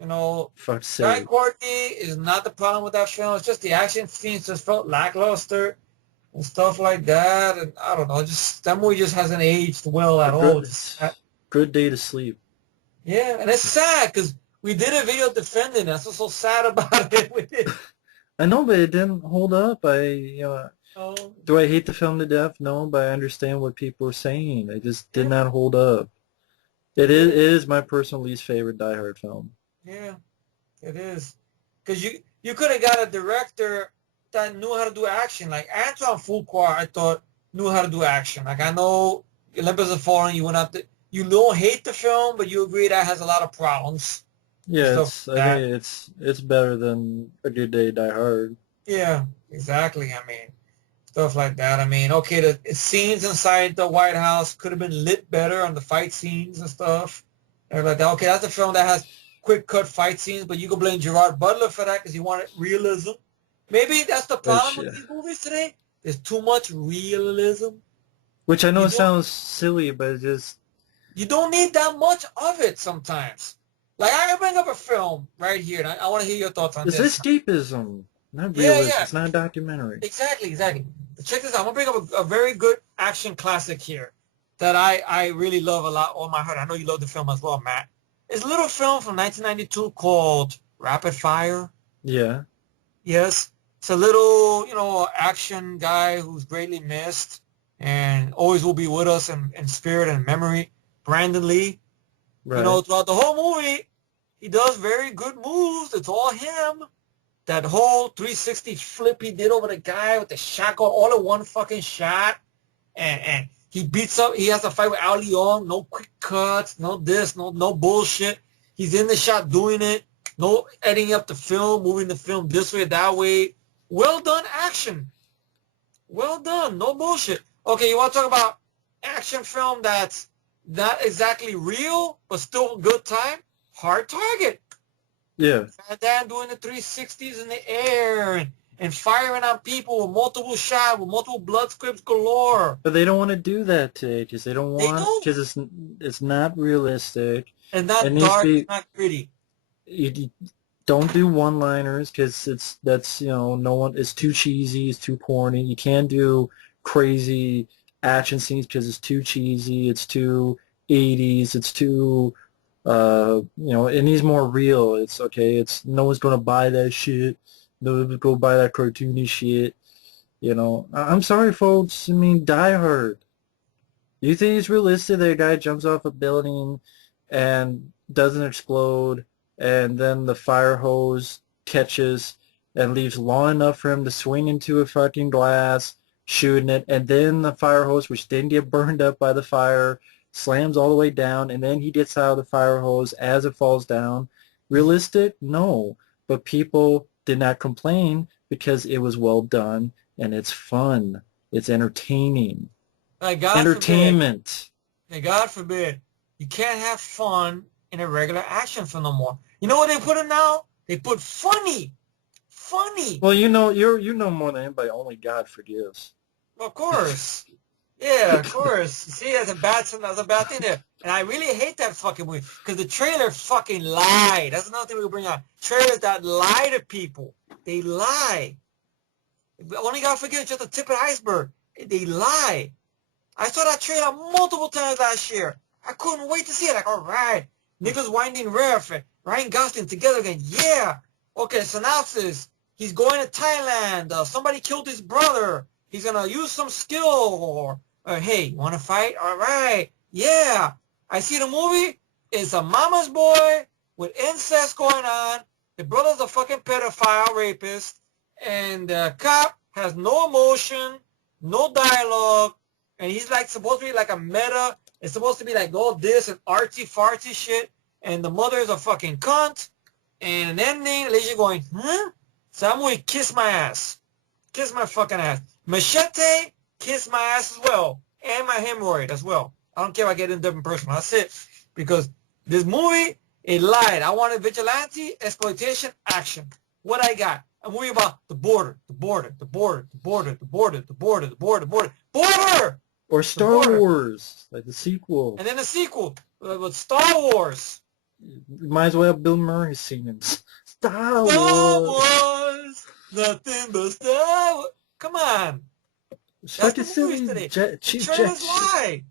You know, Fuck's Guy sake. Courtney is not the problem with that film. It's just the action scenes just felt lackluster and stuff like that. And I don't know, just that movie just hasn't aged well A at all. good, Just it's good day to sleep. yeah, and it's sad because we did a video defending it. That's what's so sad about it. We did, I know, but it didn't hold up. you Do I hate the film to death? No, but I understand what people were saying. It just did yeah, not hold up. it It is. is my personal least favorite Die Hard film. Yeah, it is. Because you could have got a director that knew how to do action. Like Antoine Fuqua, I thought knew how to do action. Like I know Olympus Has Fallen, you don't hate the film, but you agree that has a lot of problems and Yeah, stuff it's like I that. think it's better than A Good Day Die Hard. Yeah, exactly. I mean, stuff like that. I mean, okay, the scenes inside the White House could have been lit better on the fight scenes and stuff. And like that. Okay, that's a film that has quick cut fight scenes, but you can blame Gerard Butler for that because he wanted realism. Maybe that's the problem Which with these movies today. There's too much realism. which I know You don't sounds silly, but it just you don't need that much of it sometimes. Like I can bring up a film right here, and I want to hear your thoughts on it's this. escapism, not Yeah, realism. yeah. It's not a documentary. Exactly, exactly. Check this out. I'm gonna bring up a very good action classic here that I really love a lot. Oh my heart! I know you love the film as well, Matt. It's a little film from 1992 called Rapid Fire. Yeah, Yes, it's a little action guy who's greatly missed and always will be with us in spirit and memory. Brandon Lee. right. Throughout the whole movie, he does very good moves. It's all him. That whole 360 flip he did over the guy with the shotgun, all in one fucking shot. And he beats up, he has a fight with Ali Young, no quick cuts, no this, no bullshit. He's in the shot doing it, no editing up the film, moving the film this way, that way. Well done action. Well done, no bullshit. Okay, you want to talk about action film that's not exactly real, but still a good time? Hard Target. Yeah, Van Damme doing the 360s in the air and firing on people with multiple shots, with multiple blood scripts galore. but they don't want to do that today because they don't They want don't. because it's not realistic. And It not needs to dark, it's be not gritty. you don't do one-liners because that's no one. It's too cheesy. It's too corny. You can't do crazy action scenes because it's too cheesy. It's too 80s. It's too it needs more real. It's okay. It's no one's gonna buy that shit. No one's gonna buy that cartoony shit. I'm sorry, folks. I mean, Die Hard. You think it's realistic that a guy jumps off a building and doesn't explode, and then the fire hose catches and leaves long enough for him to swing into a fucking glass, shooting it, and then the fire hose, which didn't get burned up by the fire, slams all the way down, and then he gets out of the fire hose as it falls down. Realistic? No. But people did not complain because it was well done and it's fun. It's entertaining. Like God forbid, Entertainment. like God forbid, you can't have fun in a regular action film no more. You know what they put in now? They put funny. Funny. Well, you know more than anybody. Only God forgives. Of course. Yeah, of course. See, that's a bad thing there. And I really hate that fucking movie because the trailer fucking lied. That's another thing we bring up. Trailers that lie to people. They lie. Only God forgives, just the tip of the iceberg. They lie. I saw that trailer multiple times last year. I couldn't wait to see it. Like, all right, Nicholas Winding Refn and Ryan Gosling together again. Yeah. Okay, synopsis. He's going to Thailand. Somebody killed his brother. He's going to use some skill. Or hey, you want to fight? All right. Yeah. I see the movie. It's a mama's boy with incest going on. The brother's a fucking pedophile rapist. And the cop has no emotion, no dialogue, and he's like supposed to be like a meta. It's supposed to be like all this and artsy fartsy shit. And the mother is a fucking cunt. And an ending, Alicia going, huh? So I'm going to kiss my ass. Kiss my fucking ass. Machete, kiss my ass as well. And my hemorrhoid as well. I don't care if I get in a different person. That's it. Because this movie, it lied. I wanted vigilante, exploitation, action. What I got? A movie about the border, the border, the border, the border, the border, the border, the border, the border. Border! Or The Star border. Wars, like the sequel. And then the sequel with Star Wars. Might as well have Bill Murray singing Star Star Wars. Wars, nothing but Star Wars. Come on. It's That's the fucking movies silly today. The cheap jack trailers shit. lie.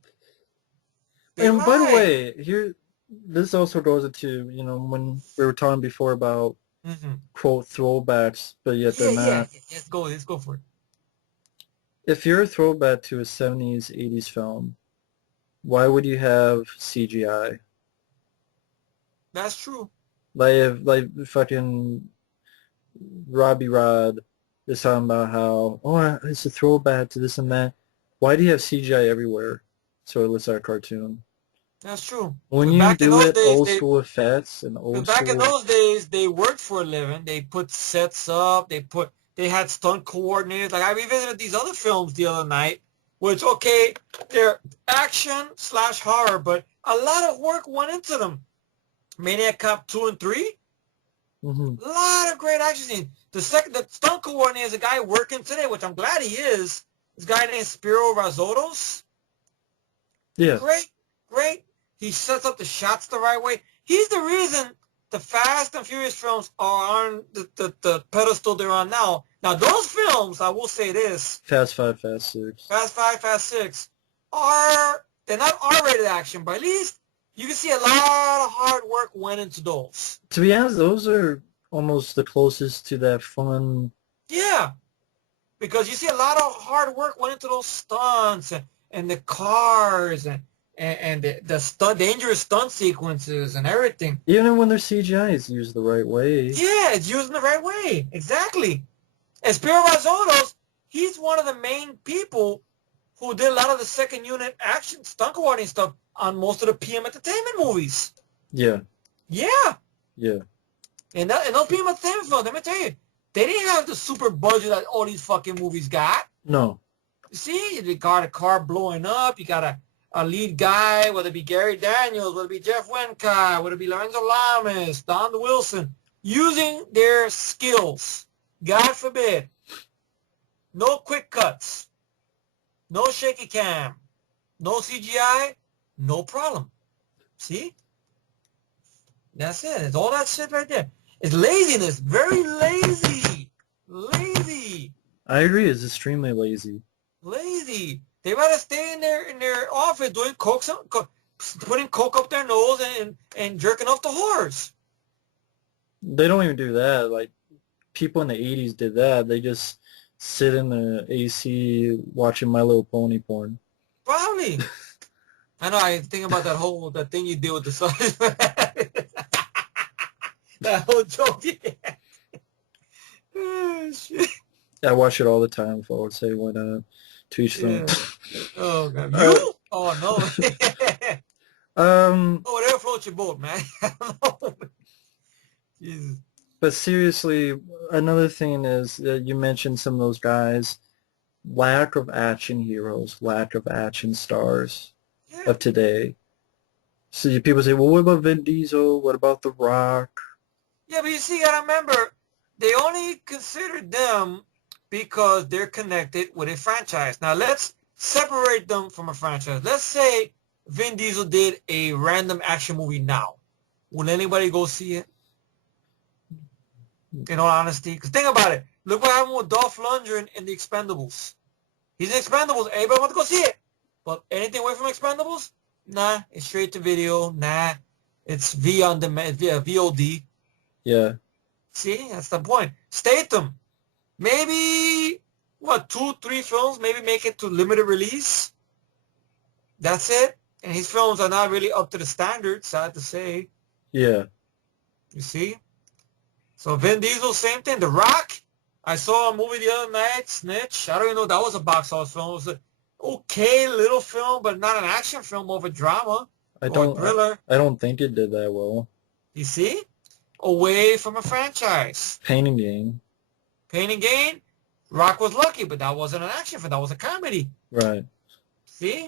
They And by the lie. way, this also goes into, when we were talking before about Hmm. quote throwbacks, but yet they're Yeah, yeah. not. Let's go. Let's go for it. If you're a throwback to a 70s, 80s film, why would you have CGI? That's true. Like fucking Robbie Rod is talking about how, it's a throwback to this and that. Why do you have CGI everywhere? So it looks like a cartoon. That's true. When But you back in do those it days, old they school effects and but old back in school, those days they worked for a living. They put sets up. They had stunt coordinators. Like I revisited these other films the other night, which okay, they're action slash horror, but a lot of work went into them. Maniac Cop 2 and 3, hmm a lot of great action scenes. The stunt coordinator is a guy working today, which I'm glad he is. This guy named Spiro Razotos. yeah, Great, great. He sets up the shots the right way. He's the reason the Fast and Furious films are on the pedestal they're on now. Now those films, I will say this, Fast Five, Fast Six. Fast 5, Fast 6, they're not R-rated action, but at least you can see a lot of hard work went into those. To be honest, those are almost the closest to that fun. Yeah, because you see a lot of hard work went into those stunts and the cars and the dangerous stunt sequences and everything. Even when their CGI is used the right way. Yeah, it's used in the right way. Exactly. And Spiro Razzotos, he's one of the main people who did a lot of the second unit action stunt coordinating stuff on most of the PM Entertainment movies. Yeah, Yeah. yeah. And those PM Entertainment films, let me tell you, they didn't have the super budget that all these fucking movies got. No. You see, you got a car blowing up, you got a lead guy, whether it be Gary Daniels, whether it be Jeff Wenkai, whether it be Lorenzo Lamas, Don Wilson, using their skills. God forbid. No quick cuts. No shaky cam. No CGI. No problem. See? That's it. It's all that shit right there. It's laziness. Very lazy. Lazy. I agree, it's extremely lazy. Lazy. They rather stay in their office doing coke, putting coke up their nose and jerking off the whores. They don't even do that. Like, people in the 80s did that. They just sit in the AC watching My Little Pony porn. Probably. I know. I think about that thing you did with the sun. That whole joke. Yeah. Oh, shit. I watch it all the time, if I would say, why not? To each their own. Yeah. Oh god. Uh, You? Oh no. um, Oh, whatever floats your boat, man. I don't know. Jesus. but seriously, another thing is that you mentioned some of those guys, lack of action heroes, lack of action stars Yeah. of today. So people say, well, what about Vin Diesel? What about The Rock? Yeah, but you see, you gotta remember, they only considered them because they're connected with a franchise. Now let's separate them from a franchise. Let's say Vin Diesel did a random action movie now. Will anybody go see it? In all honesty, because think about it. Look what happened with Dolph Lundgren in The Expendables. He's in Expendables. Everybody wants to go see it. But anything away from Expendables? Nah, it's straight to video. Nah, it's V on demand, VOD. Yeah. See, that's the point. Statham, maybe what 2, 3 films, maybe make it to limited release. That's it. And his films are not really up to the standard. Sad to say. Yeah. You see. So Vin Diesel, same thing. The Rock, I saw a movie the other night, Snitch. I don't even know if that was a box office film. It was an okay little film, but not an action film, more of a drama I or a don't thriller. I don't think it did that well. You see? Away from a franchise. Pain and Gain. Pain and Gain, Rock was lucky, but that wasn't an action film. That was a comedy. Right. See?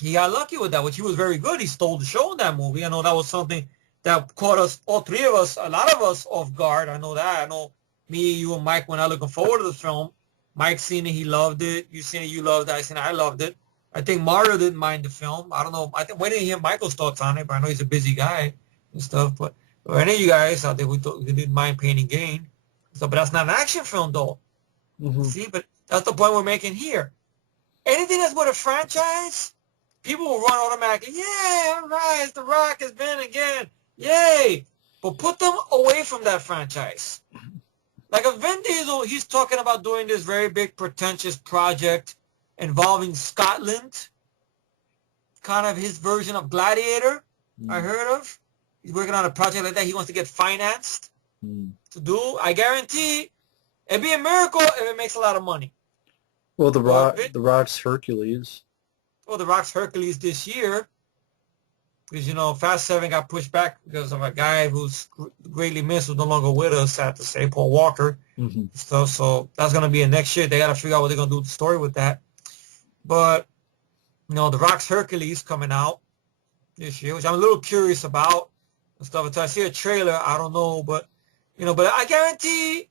He got lucky with that, which he was very good. He stole the show in that movie. I know that was something that caught us, all three of us, a lot of us off guard. I know that. I know me, you, and Mike were not looking forward to the film. Mike seen it, he loved it. You seen it, you loved it. I seen it, I loved it. I think Mario didn't mind the film. I don't know. I think waiting to hear Michael's thoughts on it, but I know he's a busy guy. and stuff. But or any of you guys out there who didn't mind Pain and Gain, so but that's not an action film though. Mm-hmm. See, but that's the point we're making here. Anything that's with a franchise, people will run automatically. Yeah, all right, The Rock has been again. Yay! But put them away from that franchise. Like a Vin Diesel, he's talking about doing this very big, pretentious project involving Scotland, kind of his version of Gladiator, I heard of. He's working on a project like that. He wants to get financed to do. I guarantee it'd be a miracle if it makes a lot of money. Well, the Rock's Hercules. Well, The Rock's Hercules this year, because, you know, Fast 7 got pushed back because of a guy who's greatly missed, who's no longer with us, sad to say, Paul Walker. Stuff. So that's going to be a next year. They got to figure out what they're going to do with the story with that. But, you know, The Rock's Hercules coming out this year, which I'm a little curious about and stuff. Until I see a trailer, I don't know. But, you know, but I guarantee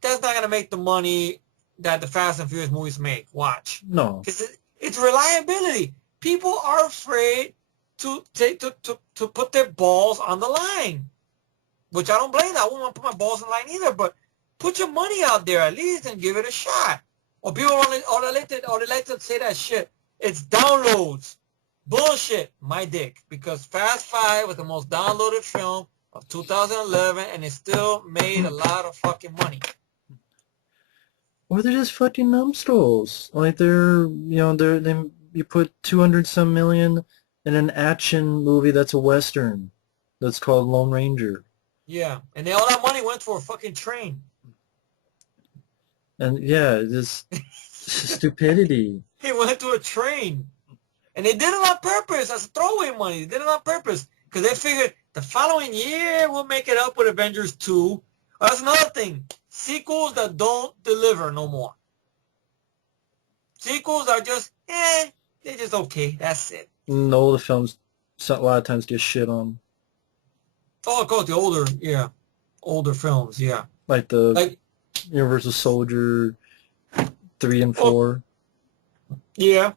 that's not going to make the money that the Fast and Furious movies make. Watch. No. Because it's reliability. People are afraid to put their balls on the line, which I don't blame that. I wouldn't want to put my balls on the line either, but put your money out there at least and give it a shot. Or people they like to say that shit. It's downloads. Bullshit. My dick. Because Fast 5 was the most downloaded film of 2011 and it still made a lot of fucking money. Or they're just fucking numbskulls. Like you put 200 some million in an action movie that's a Western that's called Lone Ranger. Yeah, and all that money went for a fucking train. And yeah, this stupidity. It went to a train. And they did it on purpose. That's throwaway money. They did it on purpose. Because they figured the following year we'll make it up with Avengers 2. That's another thing. Sequels that don't deliver no more. Sequels are just, they're just okay. That's it. No, the films a lot of times get shit on. Oh, of course, the older films, yeah. Like Universal Soldier 3 and 4. Yeah.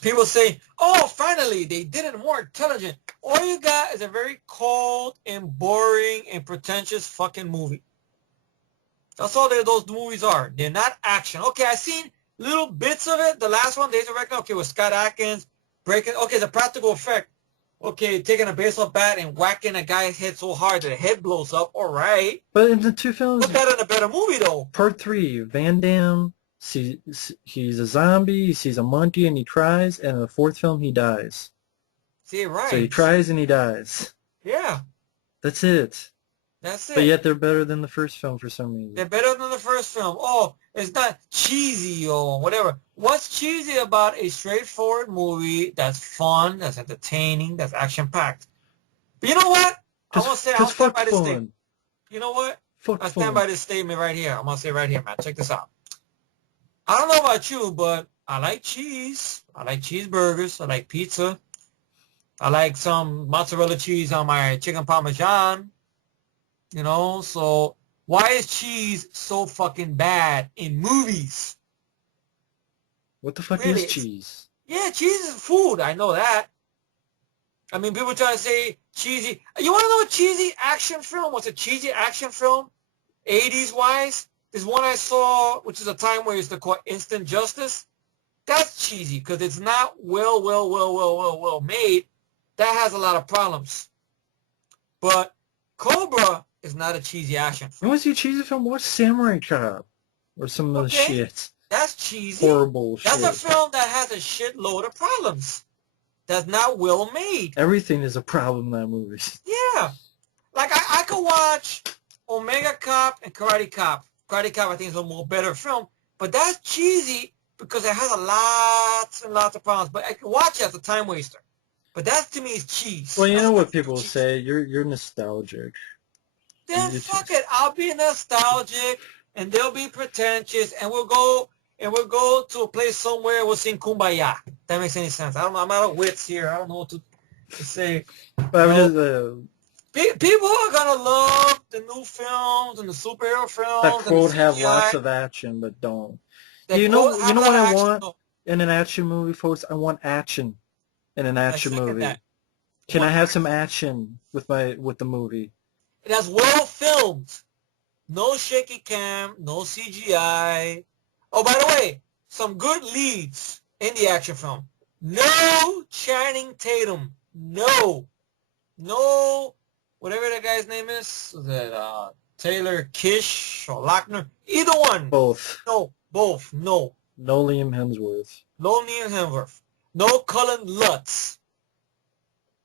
People say, oh, finally, they did it more intelligent. All you got is a very cold and boring and pretentious fucking movie. That's all those movies are. They're not action. Okay, I've seen little bits of it. The last one, Days of Reckoning, okay, with Scott Adkins breaking. Okay, the practical effect. Okay, taking a baseball bat and whacking a guy's head so hard that the head blows up. All right. But in the two films... Put that in a better movie, though. Part 3, Van Damme, he's a zombie, he sees a monkey and he cries, and in the fourth film he dies. See, right. So he cries and he dies. Yeah. That's it. That's it. But yet they're better than the first film for some reason. They're better than the first film. Oh, it's not cheesy or whatever. What's cheesy about a straightforward movie that's fun, that's entertaining, that's action-packed? But you know what? I'm going to say, I'll stand by this statement. You know what? I stand by this statement right here. I'm going to say right here, man. Check this out. I don't know about you, but I like cheese. I like cheeseburgers. I like pizza. I like some mozzarella cheese on my chicken parmesan. You know, so why is cheese so fucking bad in movies? What the fuck is cheese? Yeah, cheese is food. I know that. I mean, people try to say cheesy. You want to know a cheesy action film? What's a cheesy action film? 80s-wise? There's one I saw, which is a time where it's called Instant Justice. That's cheesy because it's not well made. That has a lot of problems. But Cobra is not a cheesy action film. You want to see a cheesy film? Watch Samurai Cop or some of the shit. That's cheesy. Horrible shit. That's a film that has a shitload of problems. That's not well made. Everything is a problem in that movie. Yeah. Like, I could watch Omega Cop and Karate Cop. Karate Cop, I think, is a more better film. But that's cheesy because it has lots and lots of problems. But I can watch it as a time waster. But that, to me, is cheese. Well, you know what people say? You're nostalgic. Then fuck it. I'll be nostalgic, and they'll be pretentious, and we'll go to a place somewhere. We'll sing Kumbaya. If that makes any sense. I don't know. I'm out of wits here. I don't know what to say. But people are gonna love the new films and the superhero films. That quote have lots of action, but don't. You know what I want in an action movie, folks? I want action in an action movie. Can I have some action with the movie? That's well filmed. No shaky cam, no CGI. Oh, by the way, some good leads in the action film. No Channing Tatum. No. No, whatever that guy's name is. Is it Taylor Kish or Lochner? Either one. Both. No, both. No. No Liam Hemsworth. No Neil Hemsworth. No Cullen Lutz.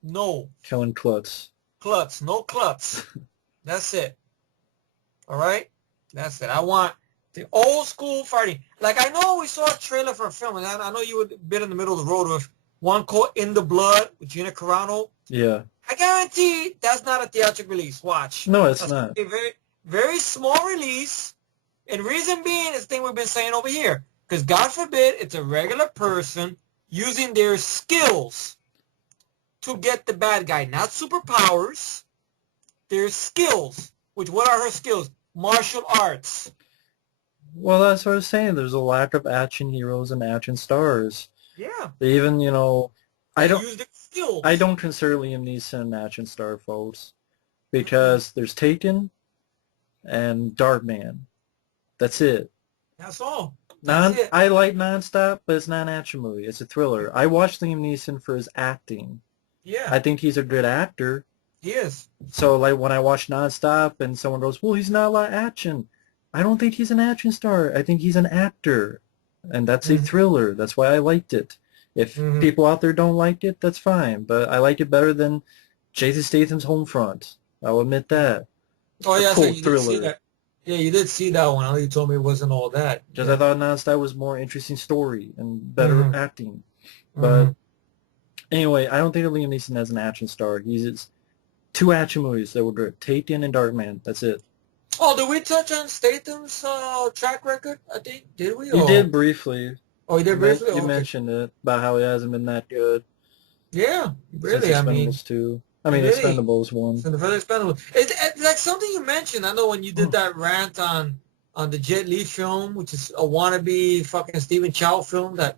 No. Kellen Klutz. Klutz. No Klutz. That's it. All right? That's it. I want the old school fighting. Like, I know we saw a trailer for a film, and I know you were a bit in the middle of the road with one called In the Blood with Gina Carano. Yeah. I guarantee that's not a theatrical release. Watch. No, it's That's not. a very, very small release. And reason being is the thing we've been saying over here. Because God forbid it's a regular person using their skills to get the bad guy. Not superpowers. Their skills. Which, what are her skills? Martial arts. Well, that's what I was saying. There's a lack of action heroes and action stars. Yeah. They even, I don't Use their skills. I don't consider Liam Neeson an action star, folks, because there's Taken and Darkman. That's it. That's all. That's it. I like Nonstop, but it's not an action movie. It's a thriller. I watch Liam Neeson for his acting. Yeah. I think he's a good actor. He is. So, like, when I watch Nonstop and someone goes, well, he's not a lot of action, I don't think he's an action star. I think he's an actor, and that's a thriller. That's why I liked it. If people out there don't like it, that's fine, but I like it better than Jason Statham's Homefront. I'll admit that. Oh, yeah, cool so you thriller. did see that. Yeah, you did see that one. I know you told me it wasn't all that. Just yeah. I thought Nonstop was more interesting story and better acting. But anyway, I don't think that Liam Neeson has an action star. He's two action movies that were good. Taken and Darkman. That's it. Oh, did we touch on Statham's track record? I think, did we? You did briefly. Oh, you did briefly? You mentioned it, about how he hasn't been that good. Yeah, really. Since Expendables 2. I mean, really? Expendables 1. So the first Expendables. It's like something you mentioned. I know when you did that rant on the Jet Li film, which is a wannabe fucking Stephen Chow film, that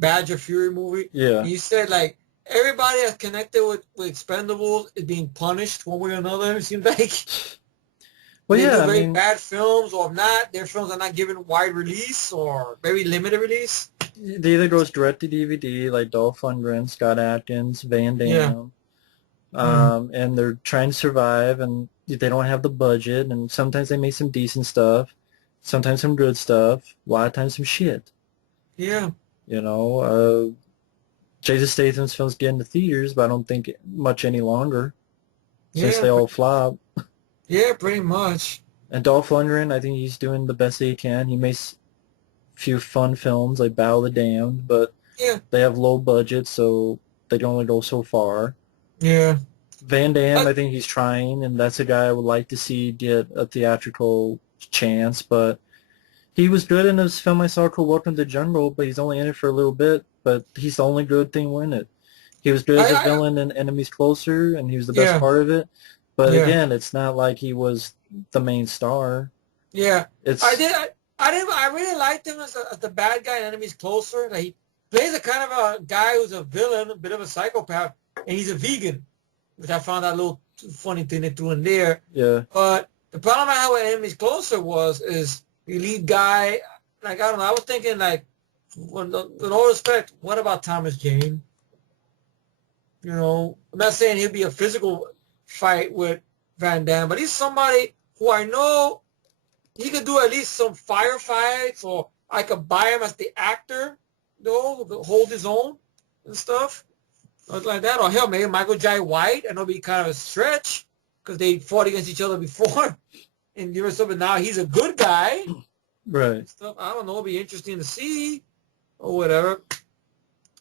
Badger Fury movie. Yeah. You said, like, everybody that's connected with Expendables is being punished one way or another, it seems like. Well, they yeah, do very bad films, or not. Their films are not given wide release or very limited release. They either goes direct to DVD, like Dolph Lundgren, Scott Adkins, Van Damme, and they're trying to survive, and they don't have the budget, and sometimes they make some decent stuff, sometimes some good stuff, a lot of times some shit. Yeah. Jason Statham's films get into theaters, but I don't think much any longer, since they all flop. Yeah, pretty much. And Dolph Lundgren, I think he's doing the best that he can. He makes a few fun films like Battle of the Damned, but they have low budget, so they can only go so far. Yeah. Van Damme, I think he's trying, and that's a guy I would like to see get a theatrical chance, but he was good in this film I saw called Welcome to the Jungle, but he's only in it for a little bit, but he's the only good thing in it. He was good as a villain in Enemies Closer, and he was the best part of it. But again, it's not like he was the main star. Yeah, I really liked him as the bad guy in Enemies Closer. Like, he plays a kind of a guy who's a villain, a bit of a psychopath, and he's a vegan, which I found that a little funny thing they threw in there. Yeah. But the problem I had with Enemies Closer is the lead guy. Like, I don't know. I was thinking, like, with all respect, what about Thomas Jane? I'm not saying he'll be a physical fight with Van Damme, but he's somebody who I know he could do at least some firefights, or I could buy him as the actor, who could hold his own and stuff, like that. Or hell, maybe Michael Jai White. I know it'd be kind of a stretch because they fought against each other before, and but now he's a good guy, right? Stuff. I don't know. It'd be interesting to see, or whatever.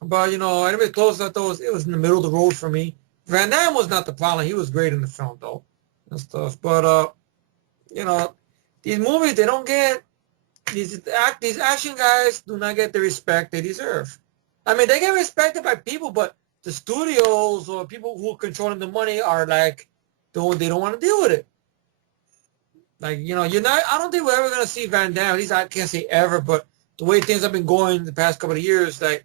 But Enemies Closer, I thought it was in the middle of the road for me. Van Damme was not the problem. He was great in the film, though, and stuff. But, these movies, they don't get, these action guys do not get the respect they deserve. I mean, they get respected by people, but the studios or people who are controlling the money are like, they don't want to deal with it. Like, I don't think we're ever going to see Van Damme. At least I can't say ever, but the way things have been going the past couple of years, like,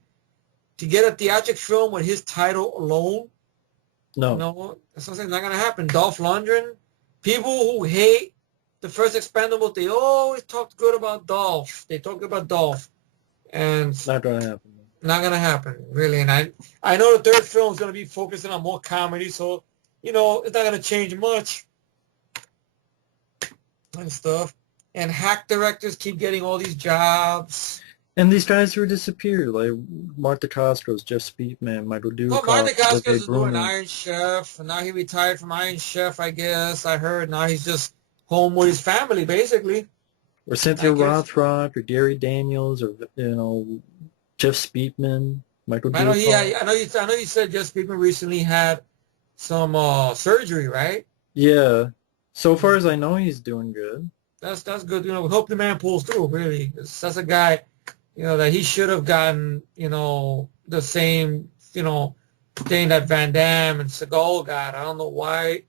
to get a theatrical film with his title alone, No. No, that's something not gonna happen. Dolph Lundgren, people who hate the first Expendable, they always talk good about Dolph. They talk about Dolph, and Not gonna happen. not gonna happen really. And I know the third film is gonna be focusing on more comedy, so it's not gonna change much and stuff. And hack directors keep getting all these jobs. And these guys who disappeared, like Martha Cosgrove, Jeff Speakman, Michael Well, Dudikoff, Martin Costas Olivier is doing Bruno, Iron Chef, and now he retired from Iron Chef, I guess. I heard now he's just home with his family, basically. or Cynthia I guess. Rothrock, or Gary Daniels, or Jeff Speakman, Michael I know Dudikoff. I know you said Just People recently had some surgery, right? Yeah. So far as I know, he's doing good. That's good. We hope the man pulls through. Really, that's a guy, that he should have gotten, the same, thing that Van Damme and Seagal got. I don't know why.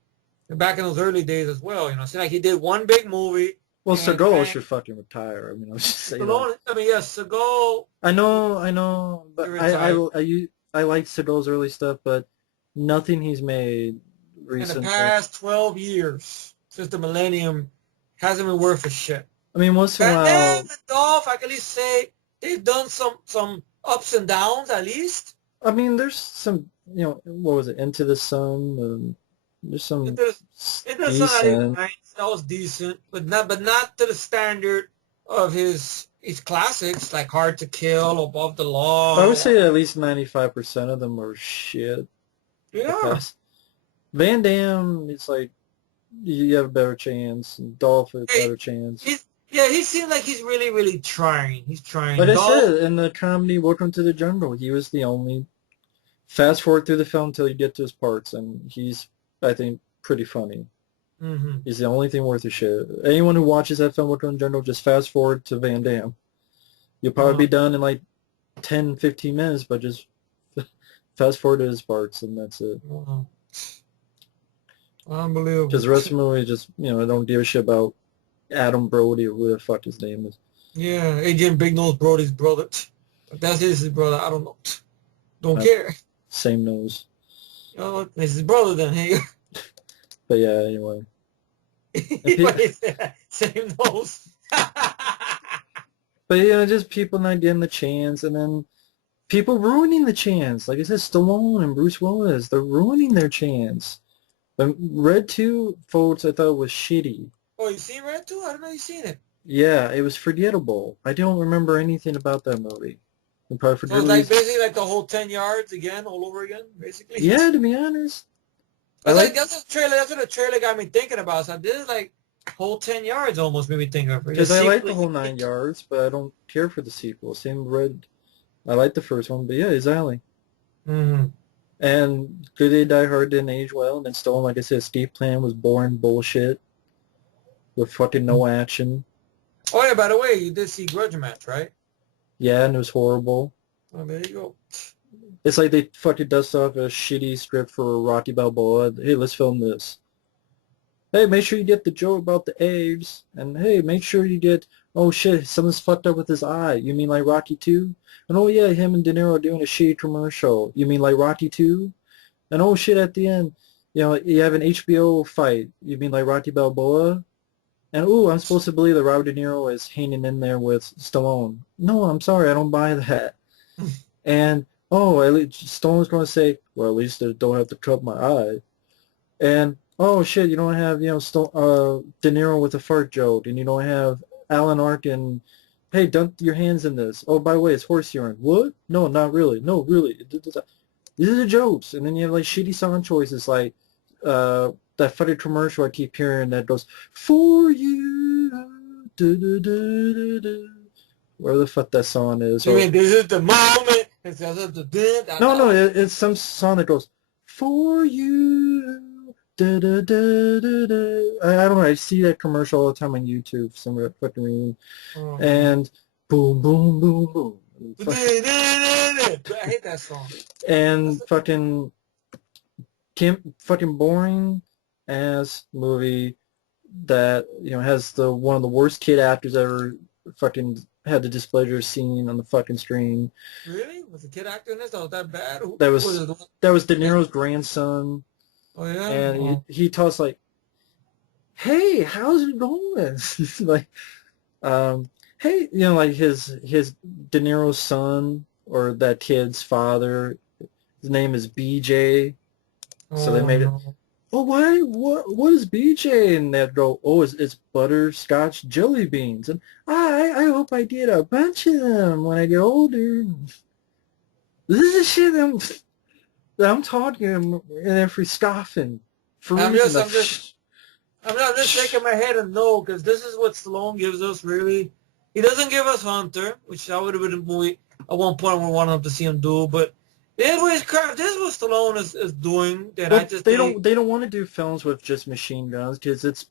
Back in those early days as well, it seemed like he did one big movie. Well, And Seagal should fucking retire. I mean, I was just saying that. Stallone, I mean, yes, Seagal. I know, He but retired. I like Seagal's early stuff, but nothing he's made In the recently. past 12 years, since the millennium, hasn't been worth a shit. I mean, once in a Van Damme while, and Dolph, I can at least say they've done some ups and downs at least. I mean, there's some, what was it, Into the Sun, and there's It some does, it does not even decent. nice. That was decent, but not to the standard of his classics like Hard to Kill, Above the I would Law. say at least 95% of them are shit. The Yeah, best. Van Damme, it's like, you have a better chance, and Dolph has a hey, better chance. he seems like he's really, really trying. He's trying. Like I Dolph, said, in the comedy Welcome to the Jungle, he was the only. Fast forward through the film until you get to his parts, and he's, I think, pretty funny. hmm He's the only thing worth a shit. Anyone who watches that film Welcome to the Jungle, just fast forward to Van Damme. You'll probably be done in like 10, 15 minutes, but just fast forward to his parts, and that's it. Unbelievable. Because the rest of the movie, just, I don't give a shit about Adam Brody or who the fuck his name is. Yeah, Adrian Big Nose Brody's brother. If that's his brother, I don't know. Don't care. Same nose. Oh, it's his brother then. Hey, But yeah, anyway. same nose. But just people not getting the chance, and then people ruining the chance. Like I said, Stallone and Bruce Willis, they're ruining their chance. Red 2, folks, I thought was shitty. Oh, you seen Red 2? I don't know you seen it. Yeah, it was forgettable. I don't remember anything about that movie. And probably for So good it's like reason. basically like the whole 10 yards again, all over again, basically. Yeah, to be honest. That's what the trailer. That's what the trailer got me thinking about. So this is like whole 10 yards almost made me think of. Because I like the whole 9 yards, but I don't care for the sequel. Same with Red. I like the first one, but yeah, exactly. Mm-hmm. And Good Day Die Hard didn't age well. And then Stallone, like I said, Escape Plan was boring bullshit with fucking no action. Oh yeah, by the way, you did see Grudge Match, right? Yeah, and it was horrible. Oh, there you go. It's like they fucking dust off a shitty script for Rocky Balboa. Hey, let's film this. Hey, make sure you get the joke about the eggs. And hey, make sure you get, oh shit, something's fucked up with his eye. You mean like Rocky 2? And oh yeah, him and De Niro are doing a shitty commercial. You mean like Rocky 2? And oh shit, at the end, you have an HBO fight. You mean like Rocky Balboa? And ooh, I'm supposed to believe that Robert De Niro is hanging in there with Stallone. No, I'm sorry, I don't buy that. And oh, at least Stallone's going to say, well, at least they don't have to cut my eye. And oh shit, you don't have De Niro with a fart joke, and you don't have Alan Arkin. Hey, dunk your hands in this. Oh, by the way, it's horse urine. What? No, not really. No, really. These are the jokes, and then you have like shitty song choices, like that funny commercial I keep hearing that goes for you. Do, do, do, do, do. Where the fuck that song is? You mean this is the moment? No, it's some song that goes for you. Da, da, da, da, da. I don't know. I see that commercial all the time on YouTube for some fucking reason. And boom, boom, boom, boom. I hate that song. And fucking boring ass movie that has one of the worst kid actors ever fucking had the displeasure scene on the fucking screen. Really? Was the kid actor in this? That was that bad? That was De Niro's grandson. Oh yeah. and Oh. he talks like, "Hey, how's it going?" like, um, hey, like his De Niro's son or that kid's father. His name is BJ. So they Oh made it. no. Oh, why? What is BJ? And they'd go, oh, it's butterscotch jelly beans. And I hope I get a bunch of them when I get older. This is the shit that I'm talking and Efree scoffing for I'm reason. just, Like, I'm just, I'm just shaking my head and no, because this is what Stallone gives us. Really, he doesn't give us Hunter, which I would have been a movie at one point we wanted to see him do. But this is what Stallone is doing. Then I well, just they think, don't want to do films with just machine guns because it's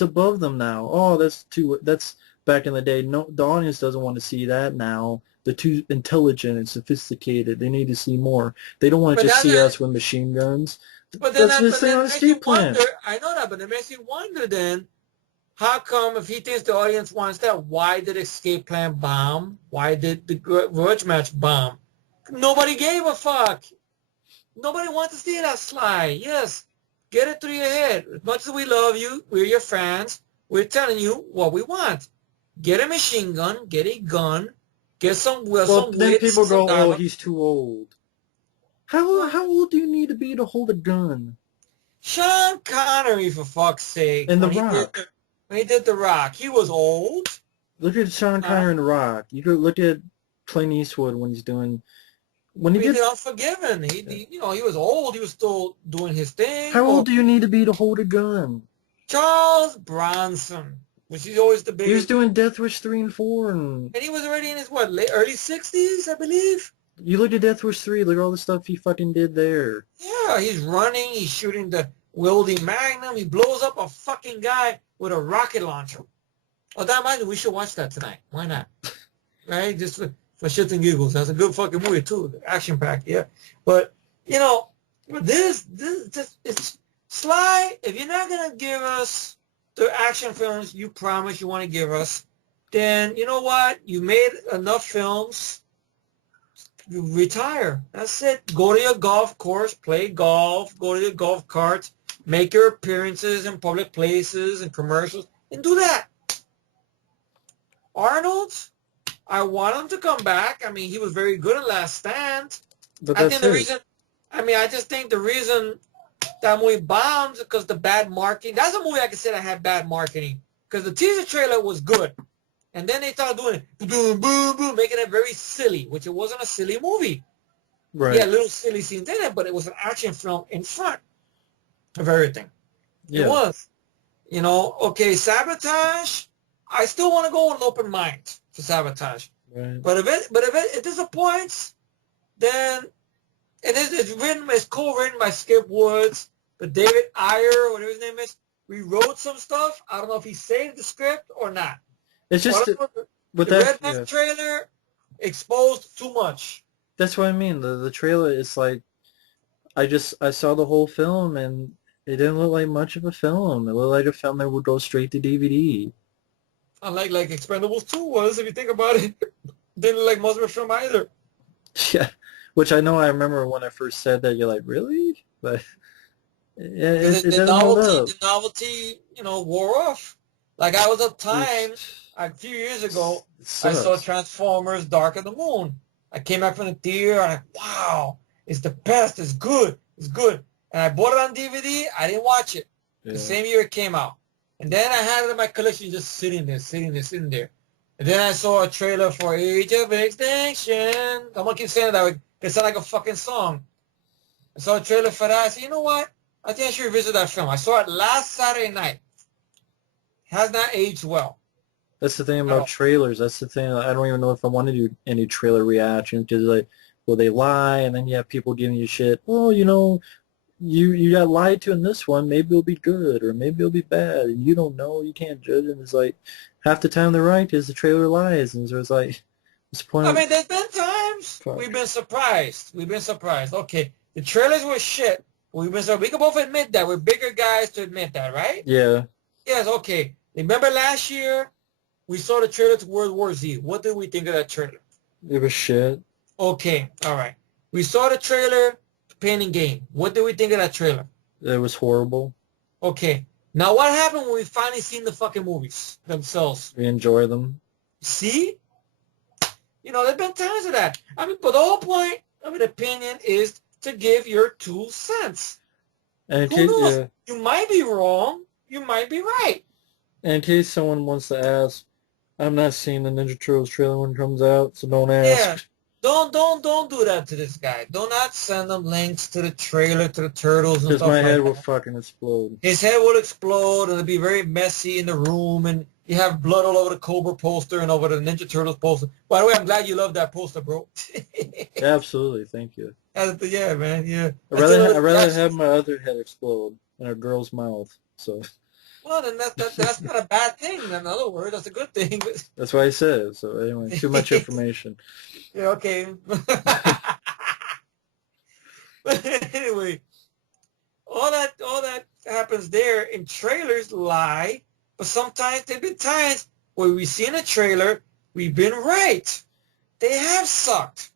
above them now. Oh, that's back in the day. No, the audience doesn't want to see that now. They're too intelligent and sophisticated. They need to see more. They don't want to but just that, see us with machine guns. but then That's that, the but thing then on it makes you escape wonder. plan. I know that, but it makes you wonder. Then how come if he thinks the audience wants that, why did Escape Plan bomb? Why did the Grudge Match bomb? Nobody gave a fuck. Nobody wants to see that Sly. Yes, get it through your head. As much as we love you, we're your fans. We're telling you what we want. Get a machine gun. Get a gun. Get Well, some then wits people and some go, "Oh, dialogue. he's too old." How Well, old do you need to be to hold a gun? Sean Connery, for fuck's sake, And The Rock. when he did The Rock, he was old. Look at Sean Huh? Connery in The Rock. You could look at Clint Eastwood when he He did. did Unforgiven. He was old. He was still doing his thing. How Or old do you need to be to hold a gun? Charles Bronson, which is always He was debated. doing Death Wish 3 and 4, and And he was already in his, what, early 60s, I believe? you look at Death Wish 3, look at all the stuff he fucking did there. Yeah, he's running, he's shooting the wielding magnum, he blows up a fucking guy with a rocket launcher. Oh, that reminds me, we should watch that tonight. Why not? Right? Just for shits and giggles. That's a good fucking movie, too. Action packed, yeah. But, you know, it's Sly, if you're not going to give us the action films you promise you want to give us, then you know what? You made enough films. You retire. That's it. Go to your golf course, play golf, go to your golf carts, make your appearances in public places and commercials, and do that. Arnold, I want him to come back. I mean, he was very good in Last Stand. But I think that's the it. reason, I just think the reason that movie bombed is because the bad marketing. That's a movie I can say that had bad marketing because the teaser trailer was good. And then they started doing it, boom, boom, boom, making it very silly, which it wasn't a silly movie. Yeah, Right. little silly scenes in it, but it was an action film in front of everything. It Yeah. was. Okay, Sabotage, I still want to go with an open mind for Sabotage. Right. But if it disappoints, then it's co-written by Skip Woods, but David Ayer, whatever his name is, rewrote some stuff. I don't know if he saved the script or not. It's Well, just with the that. Redneck Yeah. trailer exposed too much. That's what I mean. The trailer is like I saw the whole film and it didn't look like much of a film. It looked like a film that would go straight to DVD. Unlike like Expendables 2 was, if you think about it. Didn't look like much of a film either. Yeah, which I know I remember when I first said that, you're like, really? But Because it doesn't hold up. the novelty, wore off. Like I was a time, It's, a few years ago, it I saw sucks. Transformers Dark of the Moon. I came back from the theater and wow, it's the best, it's good, it's good. And I bought it on DVD, I didn't watch it. The Yeah. same year it came out. And then I had it in my collection just sitting there, sitting there, sitting there. And then I saw a trailer for Age of Extinction. I'm gonna keep saying that. It sounded like a fucking song. I saw a trailer for that. I said, you know what? I think I should revisit that film. I saw it last Saturday night. It has not aged well That's the thing at about all. trailers. That's the thing. I don't even know if I want to do any trailer reaction because like, will they lie? And then you have people giving you shit. Oh, you got lied to in this one. Maybe it'll be good or maybe it'll be bad. And you don't know. You can't judge. And it's like half the time they're right because the trailer lies. And so it's like, what's the point I of mean, there's been times we've fuck? been surprised. We've been surprised. Okay, the trailers were shit. We've been surprised. We can both admit that. We're bigger guys to admit that, right? Yeah, Yes, okay. Remember last year, we saw the trailer to World War Z. What did we think of that trailer? it was shit. Okay, all right. We saw the trailer to Pain and Gain. What did we think of that trailer? It was horrible. Okay. Now what happened when we finally seen the fucking movies themselves? We enjoy them. See? You know, there's been times of that. I mean, but the whole point of an opinion is to give your 2 cents. And in Who case, knows? yeah, You might be wrong. You might be right. and in case someone wants to ask, I'm not seeing the Ninja Turtles trailer when it comes out, so don't Yeah. ask. Don't do that to this guy. Do not send him links to the trailer, to the turtles and Because my stuff head like will that. fucking explode. His head will explode and it'll be very messy in the room and you have blood all over the Cobra poster and over the Ninja Turtles poster. By the way, I'm glad you love that poster, bro. Absolutely, thank you. Yeah, man, yeah. I'd I still rather know ha- I'd the rather reaction. have my other head explode in a girl's mouth. So Well, then that's not a bad thing. In other words, that's a good thing. that's why I said it. So anyway, too much information. Yeah, okay. But anyway, all that happens there in trailers lie, but sometimes there've been times where we see in a trailer we've been right. They have sucked.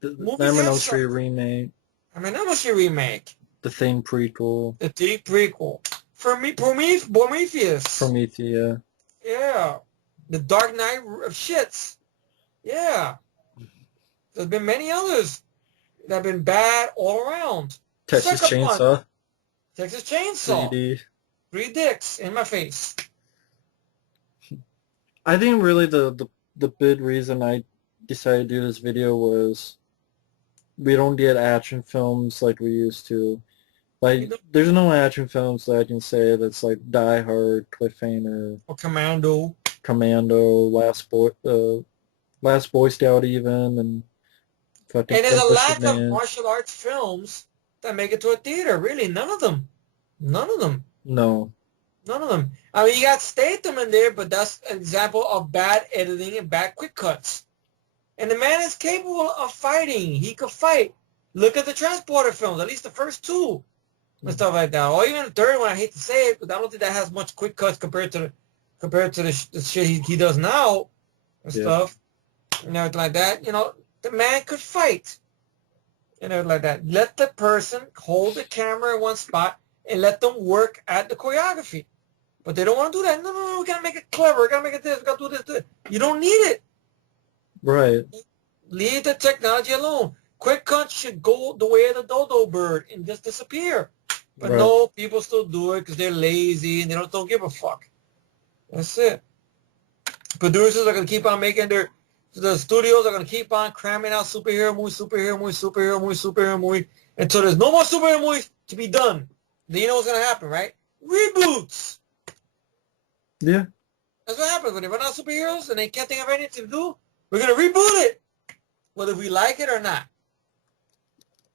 The Movies Nightmare on have Elm Street sucked. remake, I mean, that was your remake, the Thing prequel, the deep prequel. For me, Prometheus. Prometheus. Yeah. The Dark Knight of shits. Yeah. There's been many others that have been bad all around. Texas Sucker Punch, Chainsaw Texas Chainsaw, 3D. 3 dicks in my face. I think really the big reason I decided to do this video was we don't get action films like we used to. You Like, know, there's no action films that I can say that's like Die Hard, Cliffhanger, or Commando. Commando, Last Boy Scout even, and fucking And there's a Enlistment lack of Man. martial arts films that make it to a theater. Really, none of them. None of them. No. None of them. I mean, you got Statham in there, but that's an example of bad editing and bad quick cuts. And the man is capable of fighting. He could fight. Look at the Transporter films, at least the first two and stuff like that. Or even the third one, I hate to say it, but I don't think that has much quick cuts compared to the shit he does now and Yeah. stuff. And everything like that. You know, the man could fight. And everything like that. Let the person hold the camera in one spot and let them work at the choreography. But they don't want to do that. No, we gotta make it clever. We gotta make it this. We gotta do this. You don't need it. Right. Leave the technology alone. Quick cuts should go the way of the dodo bird and just disappear. But Right. no, people still do it because they're lazy and they don't give a fuck. That's it. Producers are gonna keep on making the studios are gonna keep on cramming out superhero movie until there's no more superhero movies to be done. Then you know what's gonna happen, right? Reboots. Yeah. That's what happens when they run out of superheroes and they can't think of anything to do. We're gonna reboot it, whether we like it or not.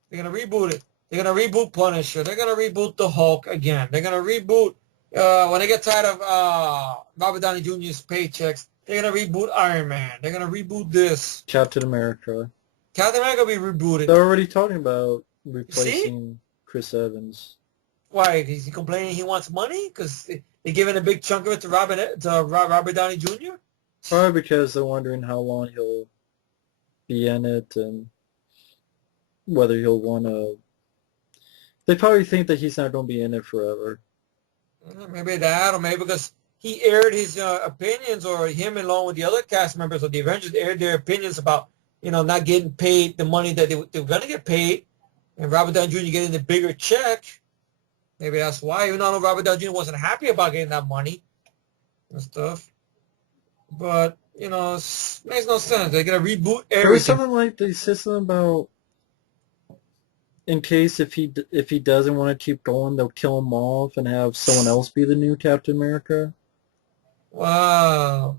They're gonna reboot it. They're gonna reboot Punisher. They're gonna reboot the Hulk again. They're gonna reboot when they get tired of Robert Downey Jr.'s paychecks. They're gonna reboot Iron Man. They're gonna reboot this. Captain America. Captain America will be rebooted. They're already talking about See? replacing Chris Evans. Why? Is he complaining he wants money? Because they're giving a big chunk of it to Robert Downey Jr.? Probably because they're wondering how long he'll be in it and whether he'll want to. They probably think that he's not going to be in it forever. Maybe that, or maybe because he aired his opinions, or him along with the other cast members of the Avengers aired their opinions about, not getting paid the money that they were going to get paid, and Robert Downey Jr. getting the bigger check. Maybe that's why. Even though Robert Downey Jr. wasn't happy about getting that money and stuff. But, it makes no sense. They're going to reboot There was everything. something like they said something about in case if he doesn't want to keep going, they'll kill him off and have someone else be the new Captain America. Wow.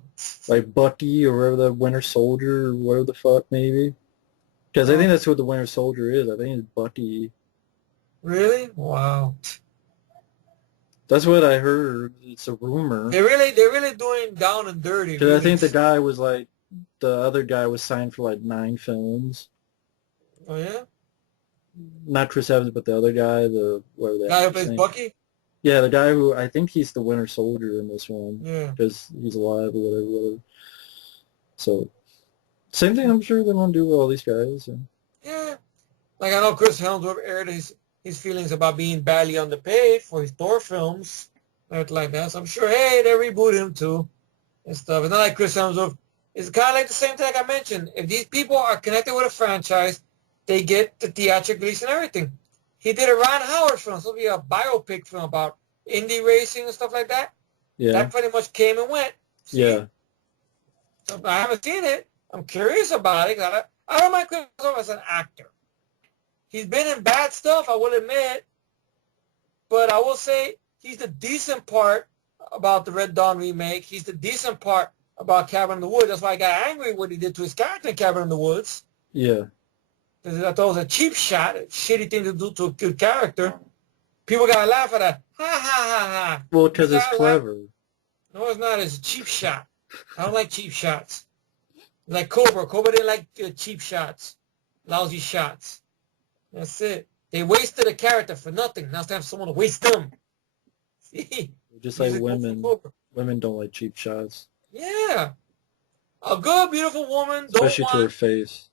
Like Bucky or whatever, the Winter Soldier or whatever the fuck maybe. Because I think that's what the Winter Soldier is. I think it's Bucky. Really? Wow. That's what I heard. It's a rumor. They're really doing down and dirty. Because Really. I think the other guy was signed for like 9 films. Oh, yeah? Not Chris Evans, but the other guy, whatever that Guy who plays Bucky? Yeah, the guy who, I think he's the Winter Soldier in this one. Yeah. Because he's alive or whatever. So, same thing I'm sure they're going to do with all these guys. Yeah. Like I know Chris Hemsworth aired his his feelings about being badly underpaid for his Thor films, everything like that. So I'm sure, hey, they rebooted him too and stuff. It's not like Chris Hemsworth. It's kind of like the same thing like I mentioned. If these people are connected with a franchise, they get the theatrical release and everything. He did a Ron Howard film. So it'll be a biopic film about indie racing and stuff like that. Yeah. That pretty much came and went. See? Yeah. So I haven't seen it. I'm curious about it. I don't mind Chris Hemsworth as an actor. He's been in bad stuff, I will admit. But I will say he's the decent part about the Red Dawn remake. He's the decent part about Cabin in the Woods. That's why I got angry what he did to his character in Cabin in the Woods. Yeah. Because I thought it was a cheap shot, a shitty thing to do to a good character. People got to laugh at that. Ha, ha, ha, ha. Well, because it's clever. No, it's not. It's a cheap shot. I don't like cheap shots. Like Cobra. Cobra didn't like cheap shots. Lousy shots. That's it. They wasted a character for nothing. Now it's time for someone to waste them. See? Just like women. Women don't like cheap shots. Yeah. A good, beautiful woman Especially to her face.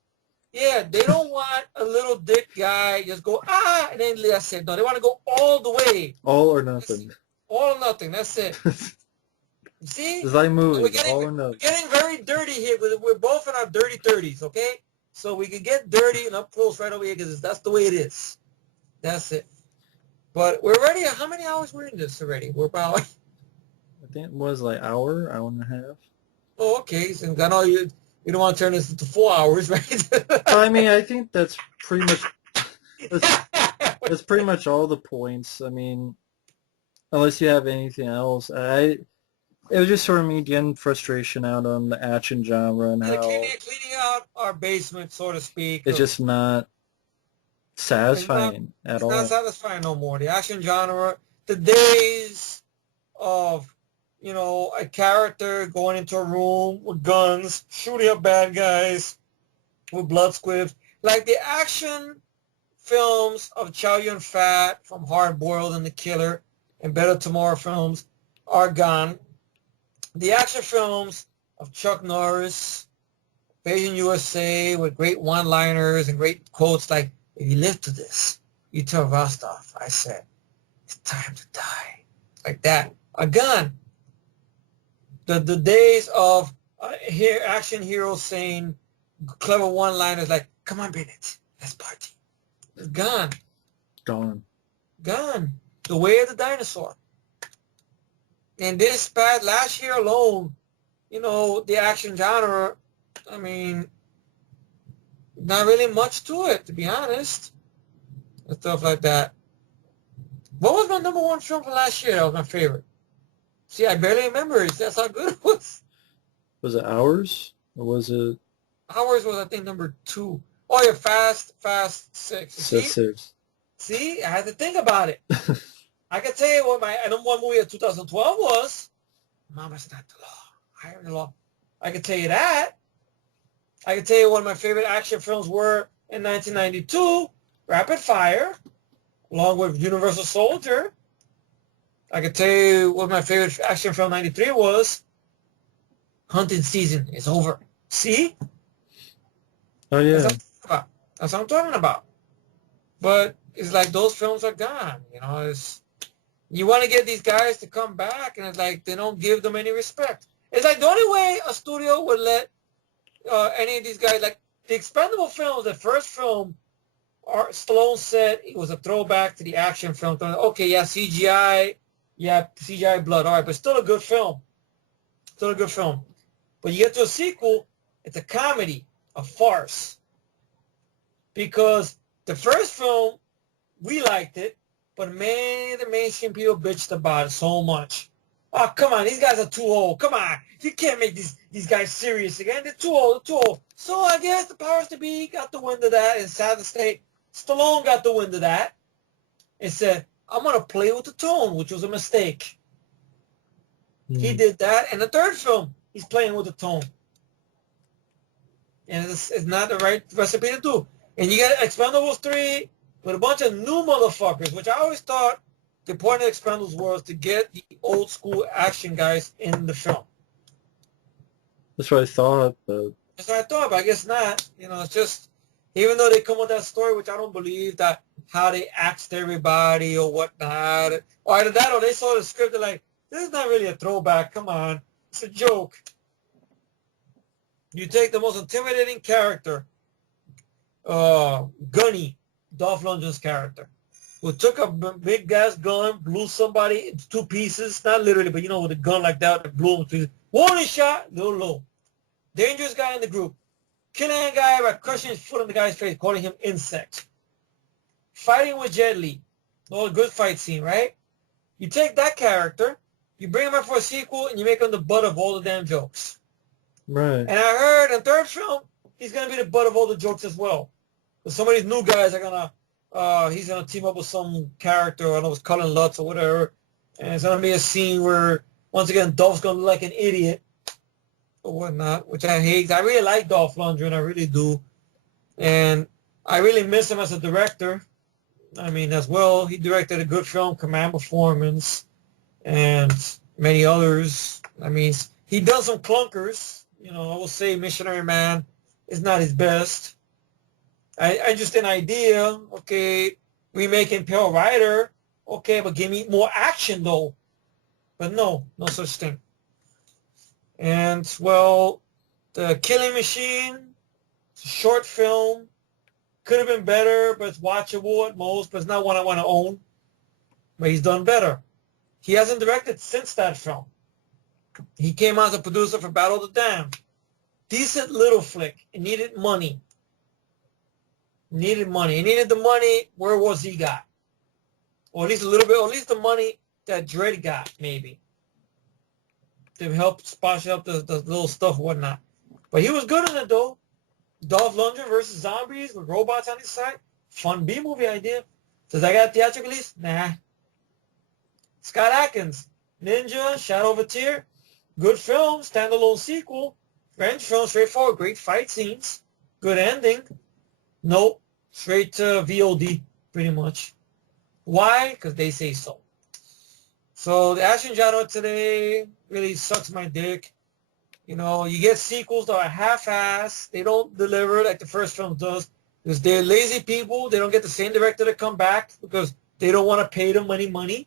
Yeah, they don't want a little dick guy just go, and then that's it. No, they want to go all the way. All or nothing. All or nothing. That's it. See? It's like movies, all or nothing. We're getting very dirty here. We're both in our dirty 30s, okay? So we can get dirty and up close right over here because that's the way it is. That's it. But we're ready. How many hours we're in this already? We're about... I think it was like hour and a half. Oh, okay. So I know you don't want to turn this into 4 hours, right? I mean, I think that's pretty much... That's pretty much all the points. I mean, unless you have anything else. It was just sort of me getting frustration out on the action genre and how cleaning out our basement, so to speak. It's just not satisfying at all. It's not satisfying no more. The action genre, the days of, a character going into a room with guns, shooting up bad guys with blood squibs. Like the action films of Chow Yun-fat from Hard Boiled and The Killer and Better Tomorrow films are gone. The action films of Chuck Norris, Beijing USA, with great one-liners and great quotes like, if you live to this, you tell Rostov, I said, it's time to die. Like that. A gun. The days of action heroes saying clever one-liners like, come on, Bennett, let's party. It's gone. Gone. Gone. The way of the dinosaur. And this past last year alone, the action genre, I mean, not really much to it, to be honest. And stuff like that. What was my number one film from last year? That was my favorite. See, I barely remember it. That's how good it was. Was it Hours? Or was it... Hours was, I think, number 2. Oh, yeah, Fast 6. Six. See, I had to think about it. I can tell you what my number one movie of 2012 was. Mama's Not the Law. I am the Law. I can tell you that. I can tell you what my favorite action films were in 1992. Rapid Fire, along with Universal Soldier. I can tell you what my favorite action film 93 was. Hunting Season is Over. See? Oh, yeah. That's what I'm talking about. But it's like those films are gone. You want to get these guys to come back, and it's like they don't give them any respect. It's like the only way a studio would let any of these guys, like the Expendable films, the first film, Stallone said it was a throwback to the action film. Okay, yeah, CGI blood, all right, but still a good film. Still a good film. But you get to a sequel, it's a comedy, a farce. Because the first film, we liked it, but man, the mainstream people bitched about it so much. Oh, come on, these guys are too old. Come on, you can't make these guys serious again. They're too old. So I guess the powers to be got the wind of that, and sad to say, Stallone got the wind of that and said, I'm going to play with the tone, which was a mistake. He did that. And the third film, he's playing with the tone. And it's not the right recipe to do. And you get Expendables 3 with a bunch of new motherfuckers, which I always thought the point of Expendables was to get the old school action guys in the film. That's what I thought, but... That's what I thought, but I guess not. It's just, even though they come with that story, which I don't believe, that how they axed everybody or whatnot. Or either that or they saw the script, they're like, this is not really a throwback. Come on. It's a joke. You take the most intimidating character, Gunny, Dolph Lundgren's character, who took a big gas gun, blew somebody into two pieces, not literally, but with a gun like that, blew him into pieces. Warning shot, little low. Dangerous guy in the group. Killing a guy by crushing his foot on the guy's face, calling him insect. Fighting with Jet Li. Oh, a good fight scene, right? You take that character, you bring him up for a sequel, and you make him the butt of all the damn jokes. Right. And I heard in the third film, he's going to be the butt of all the jokes as well. But some of these new guys are going to, he's going to team up with some character, I don't know, it's Cullen Lutz or whatever, and it's going to be a scene where, once again, Dolph's going to look like an idiot or whatnot, which I hate. I really like Dolph Lundgren, I really do. And I really miss him as a director. I mean, as well, he directed a good film, Command Performance, and many others. I mean, he does some clunkers. I will say Missionary Man is not his best. I just an idea, okay, remaking Pale Rider, okay, but give me more action, though. But no such thing. And, well, The Killing Machine, it's a short film. Could have been better, but it's watchable at most, but it's not one I want to own. But he's done better. He hasn't directed since that film. He came out as a producer for Battle of the Damned. Decent little flick. It needed money. He needed the money. Where was he got? Or at least a little bit, or at least the money that Dredd got, maybe. To help sponsor up the little stuff and whatnot. But he was good in it, though. Dolph Lundgren versus zombies with robots on his side. Fun B-movie idea. Does that got a theatrical release? Nah. Scott Adkins. Ninja, Shadow of a Tear. Good film. Standalone sequel. French film. Straightforward. Great fight scenes. Good ending. Nope. Straight to VOD, pretty much. Why? Because they say so. So the action genre today really sucks my dick. You get sequels that are half-assed. They don't deliver like the first film does. Because they're lazy people. They don't get the same director to come back because they don't want to pay them money.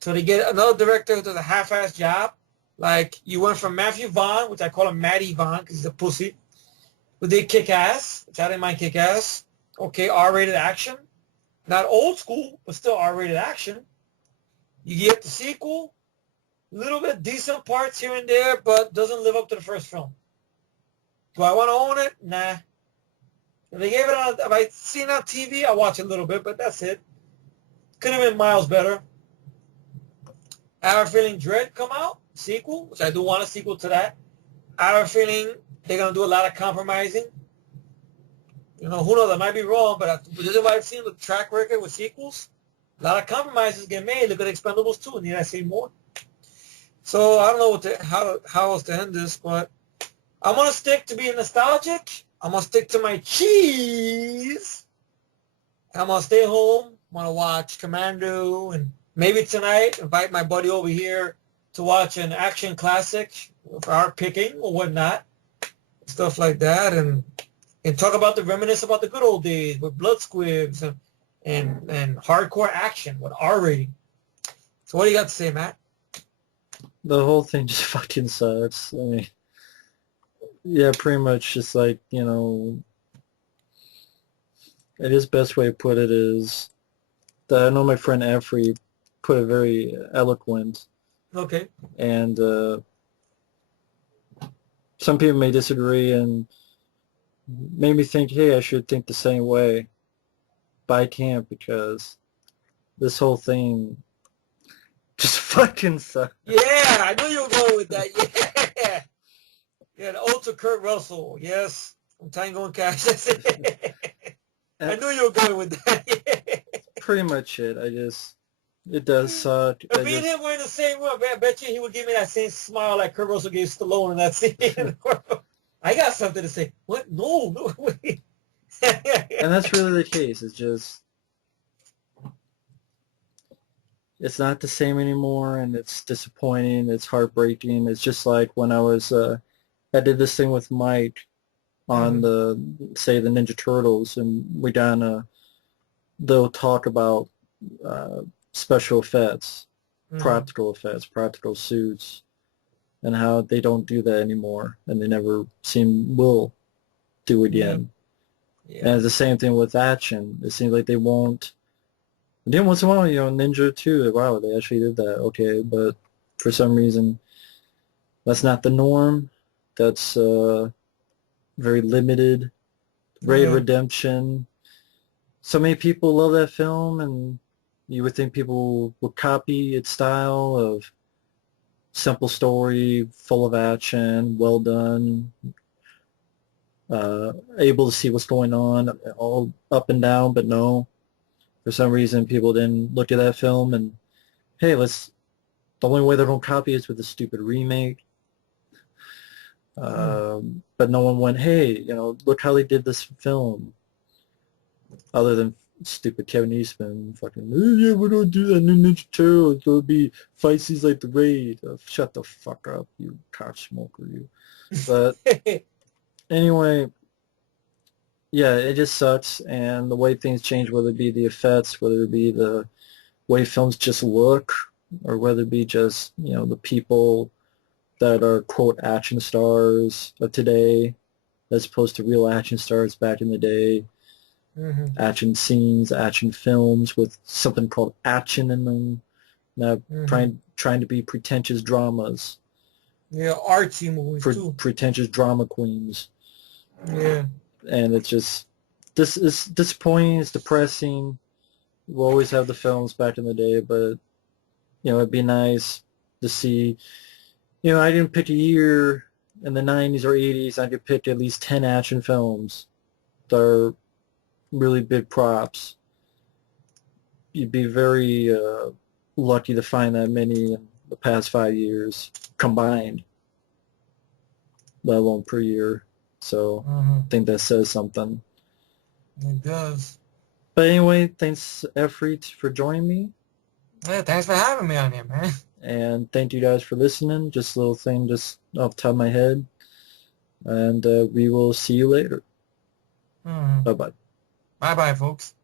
So they get another director who does a half-assed job. Like you went from Matthew Vaughn, which I call him Matty Vaughn because he's a pussy, who did Kick-Ass, which I didn't mind Kick-Ass. Okay, R-rated action. Not old school, but still R-rated action. You get the sequel, little bit decent parts here and there, but doesn't live up to the first film. Do I want to own it? Nah. If they gave it on, if I seen it on TV, I'll watch a little bit, but that's it. Could have been miles better. I have a feeling Dredd come out, sequel, which I do want a sequel to that. I have a feeling they're going to do a lot of compromising. Who knows, I might be wrong, but this is what I've seen with track record with sequels. A lot of compromises get made. Look at Expendables 2. Need I say more? So I don't know how else to end this, but I'm going to stick to being nostalgic. I'm going to stick to my cheese. I'm going to stay home. I'm going to watch Commando, and maybe tonight invite my buddy over here to watch an action classic for our picking or whatnot. Stuff like that, and talk about reminisce about the good old days with blood squibs and hardcore action with R rating. So what do you got to say, Matt? The whole thing just fucking sucks. I mean, yeah, pretty much just like, I guess best way to put it is that I know my friend Efree put it very eloquent. Okay. And some people may disagree and made me think, hey, I should think the same way. But I can't because this whole thing just fucking sucks. Yeah, I knew you were going with that. Yeah. Yeah, the ode to Kurt Russell. Yes. From Tango and Cash. That's it. I knew you were going with that. Yeah. Pretty much it. It does suck. If me and him were in the same room, I bet you he would give me that same smile like Kurt Russell gave Stallone in that scene. I got something to say. What? No, wait. And that's really the case. It's not the same anymore, and it's disappointing. It's heartbreaking. It's just like when I did this thing with Mike on the Ninja Turtles, and we done they'll talk about special effects, Mm-hmm. practical suits, and how they don't do that anymore, and they never seem will do Yeah. again. And Yeah. it's the same thing with action. It seems like they won't. And then once in a while, Ninja 2, wow, they actually did that. Okay, but for some reason, that's not the norm. That's very limited. Raid Yeah. Redemption. So many people love that film, and you would think people would copy its style of simple story, full of action, well done, able to see what's going on, all up and down, but no. For some reason, people didn't look at that film and, hey, the only way they're going to copy is with a stupid remake. Mm. But no one went, hey, look how they did this film, other than stupid Kevin Eastman fucking, "Oh, yeah, we don't do that in Ninja Turtles. It'll be fight scenes like the Raid." Shut the fuck up, you cock smoker, you. But anyway, yeah, it just sucks, and the way things change, whether it be the effects, whether it be the way films just look, or whether it be just, the people that are, quote, action stars of today, as opposed to real action stars back in the day, Mm-hmm. action scenes, action films with something called action in them, not Mm-hmm. trying to be pretentious dramas, Yeah. Archie movies too. pretentious drama queens. Yeah. And it's just, this is disappointing, it's depressing. We'll always have the films back in the day, but, it'd be nice to see, I didn't pick a year in the 90s or 80s. I could pick at least 10 action films that are really big props. You'd be very lucky to find that many in the past 5 years combined, let alone per year. So Mm-hmm. I think that says something. It does. But anyway, thanks, Efree, for joining me. Yeah. Thanks for having me on here, man. And thank you guys for listening. Just a little thing just off the top of my head. And we will see you later. Mm-hmm. Bye-bye. Bye bye, folks.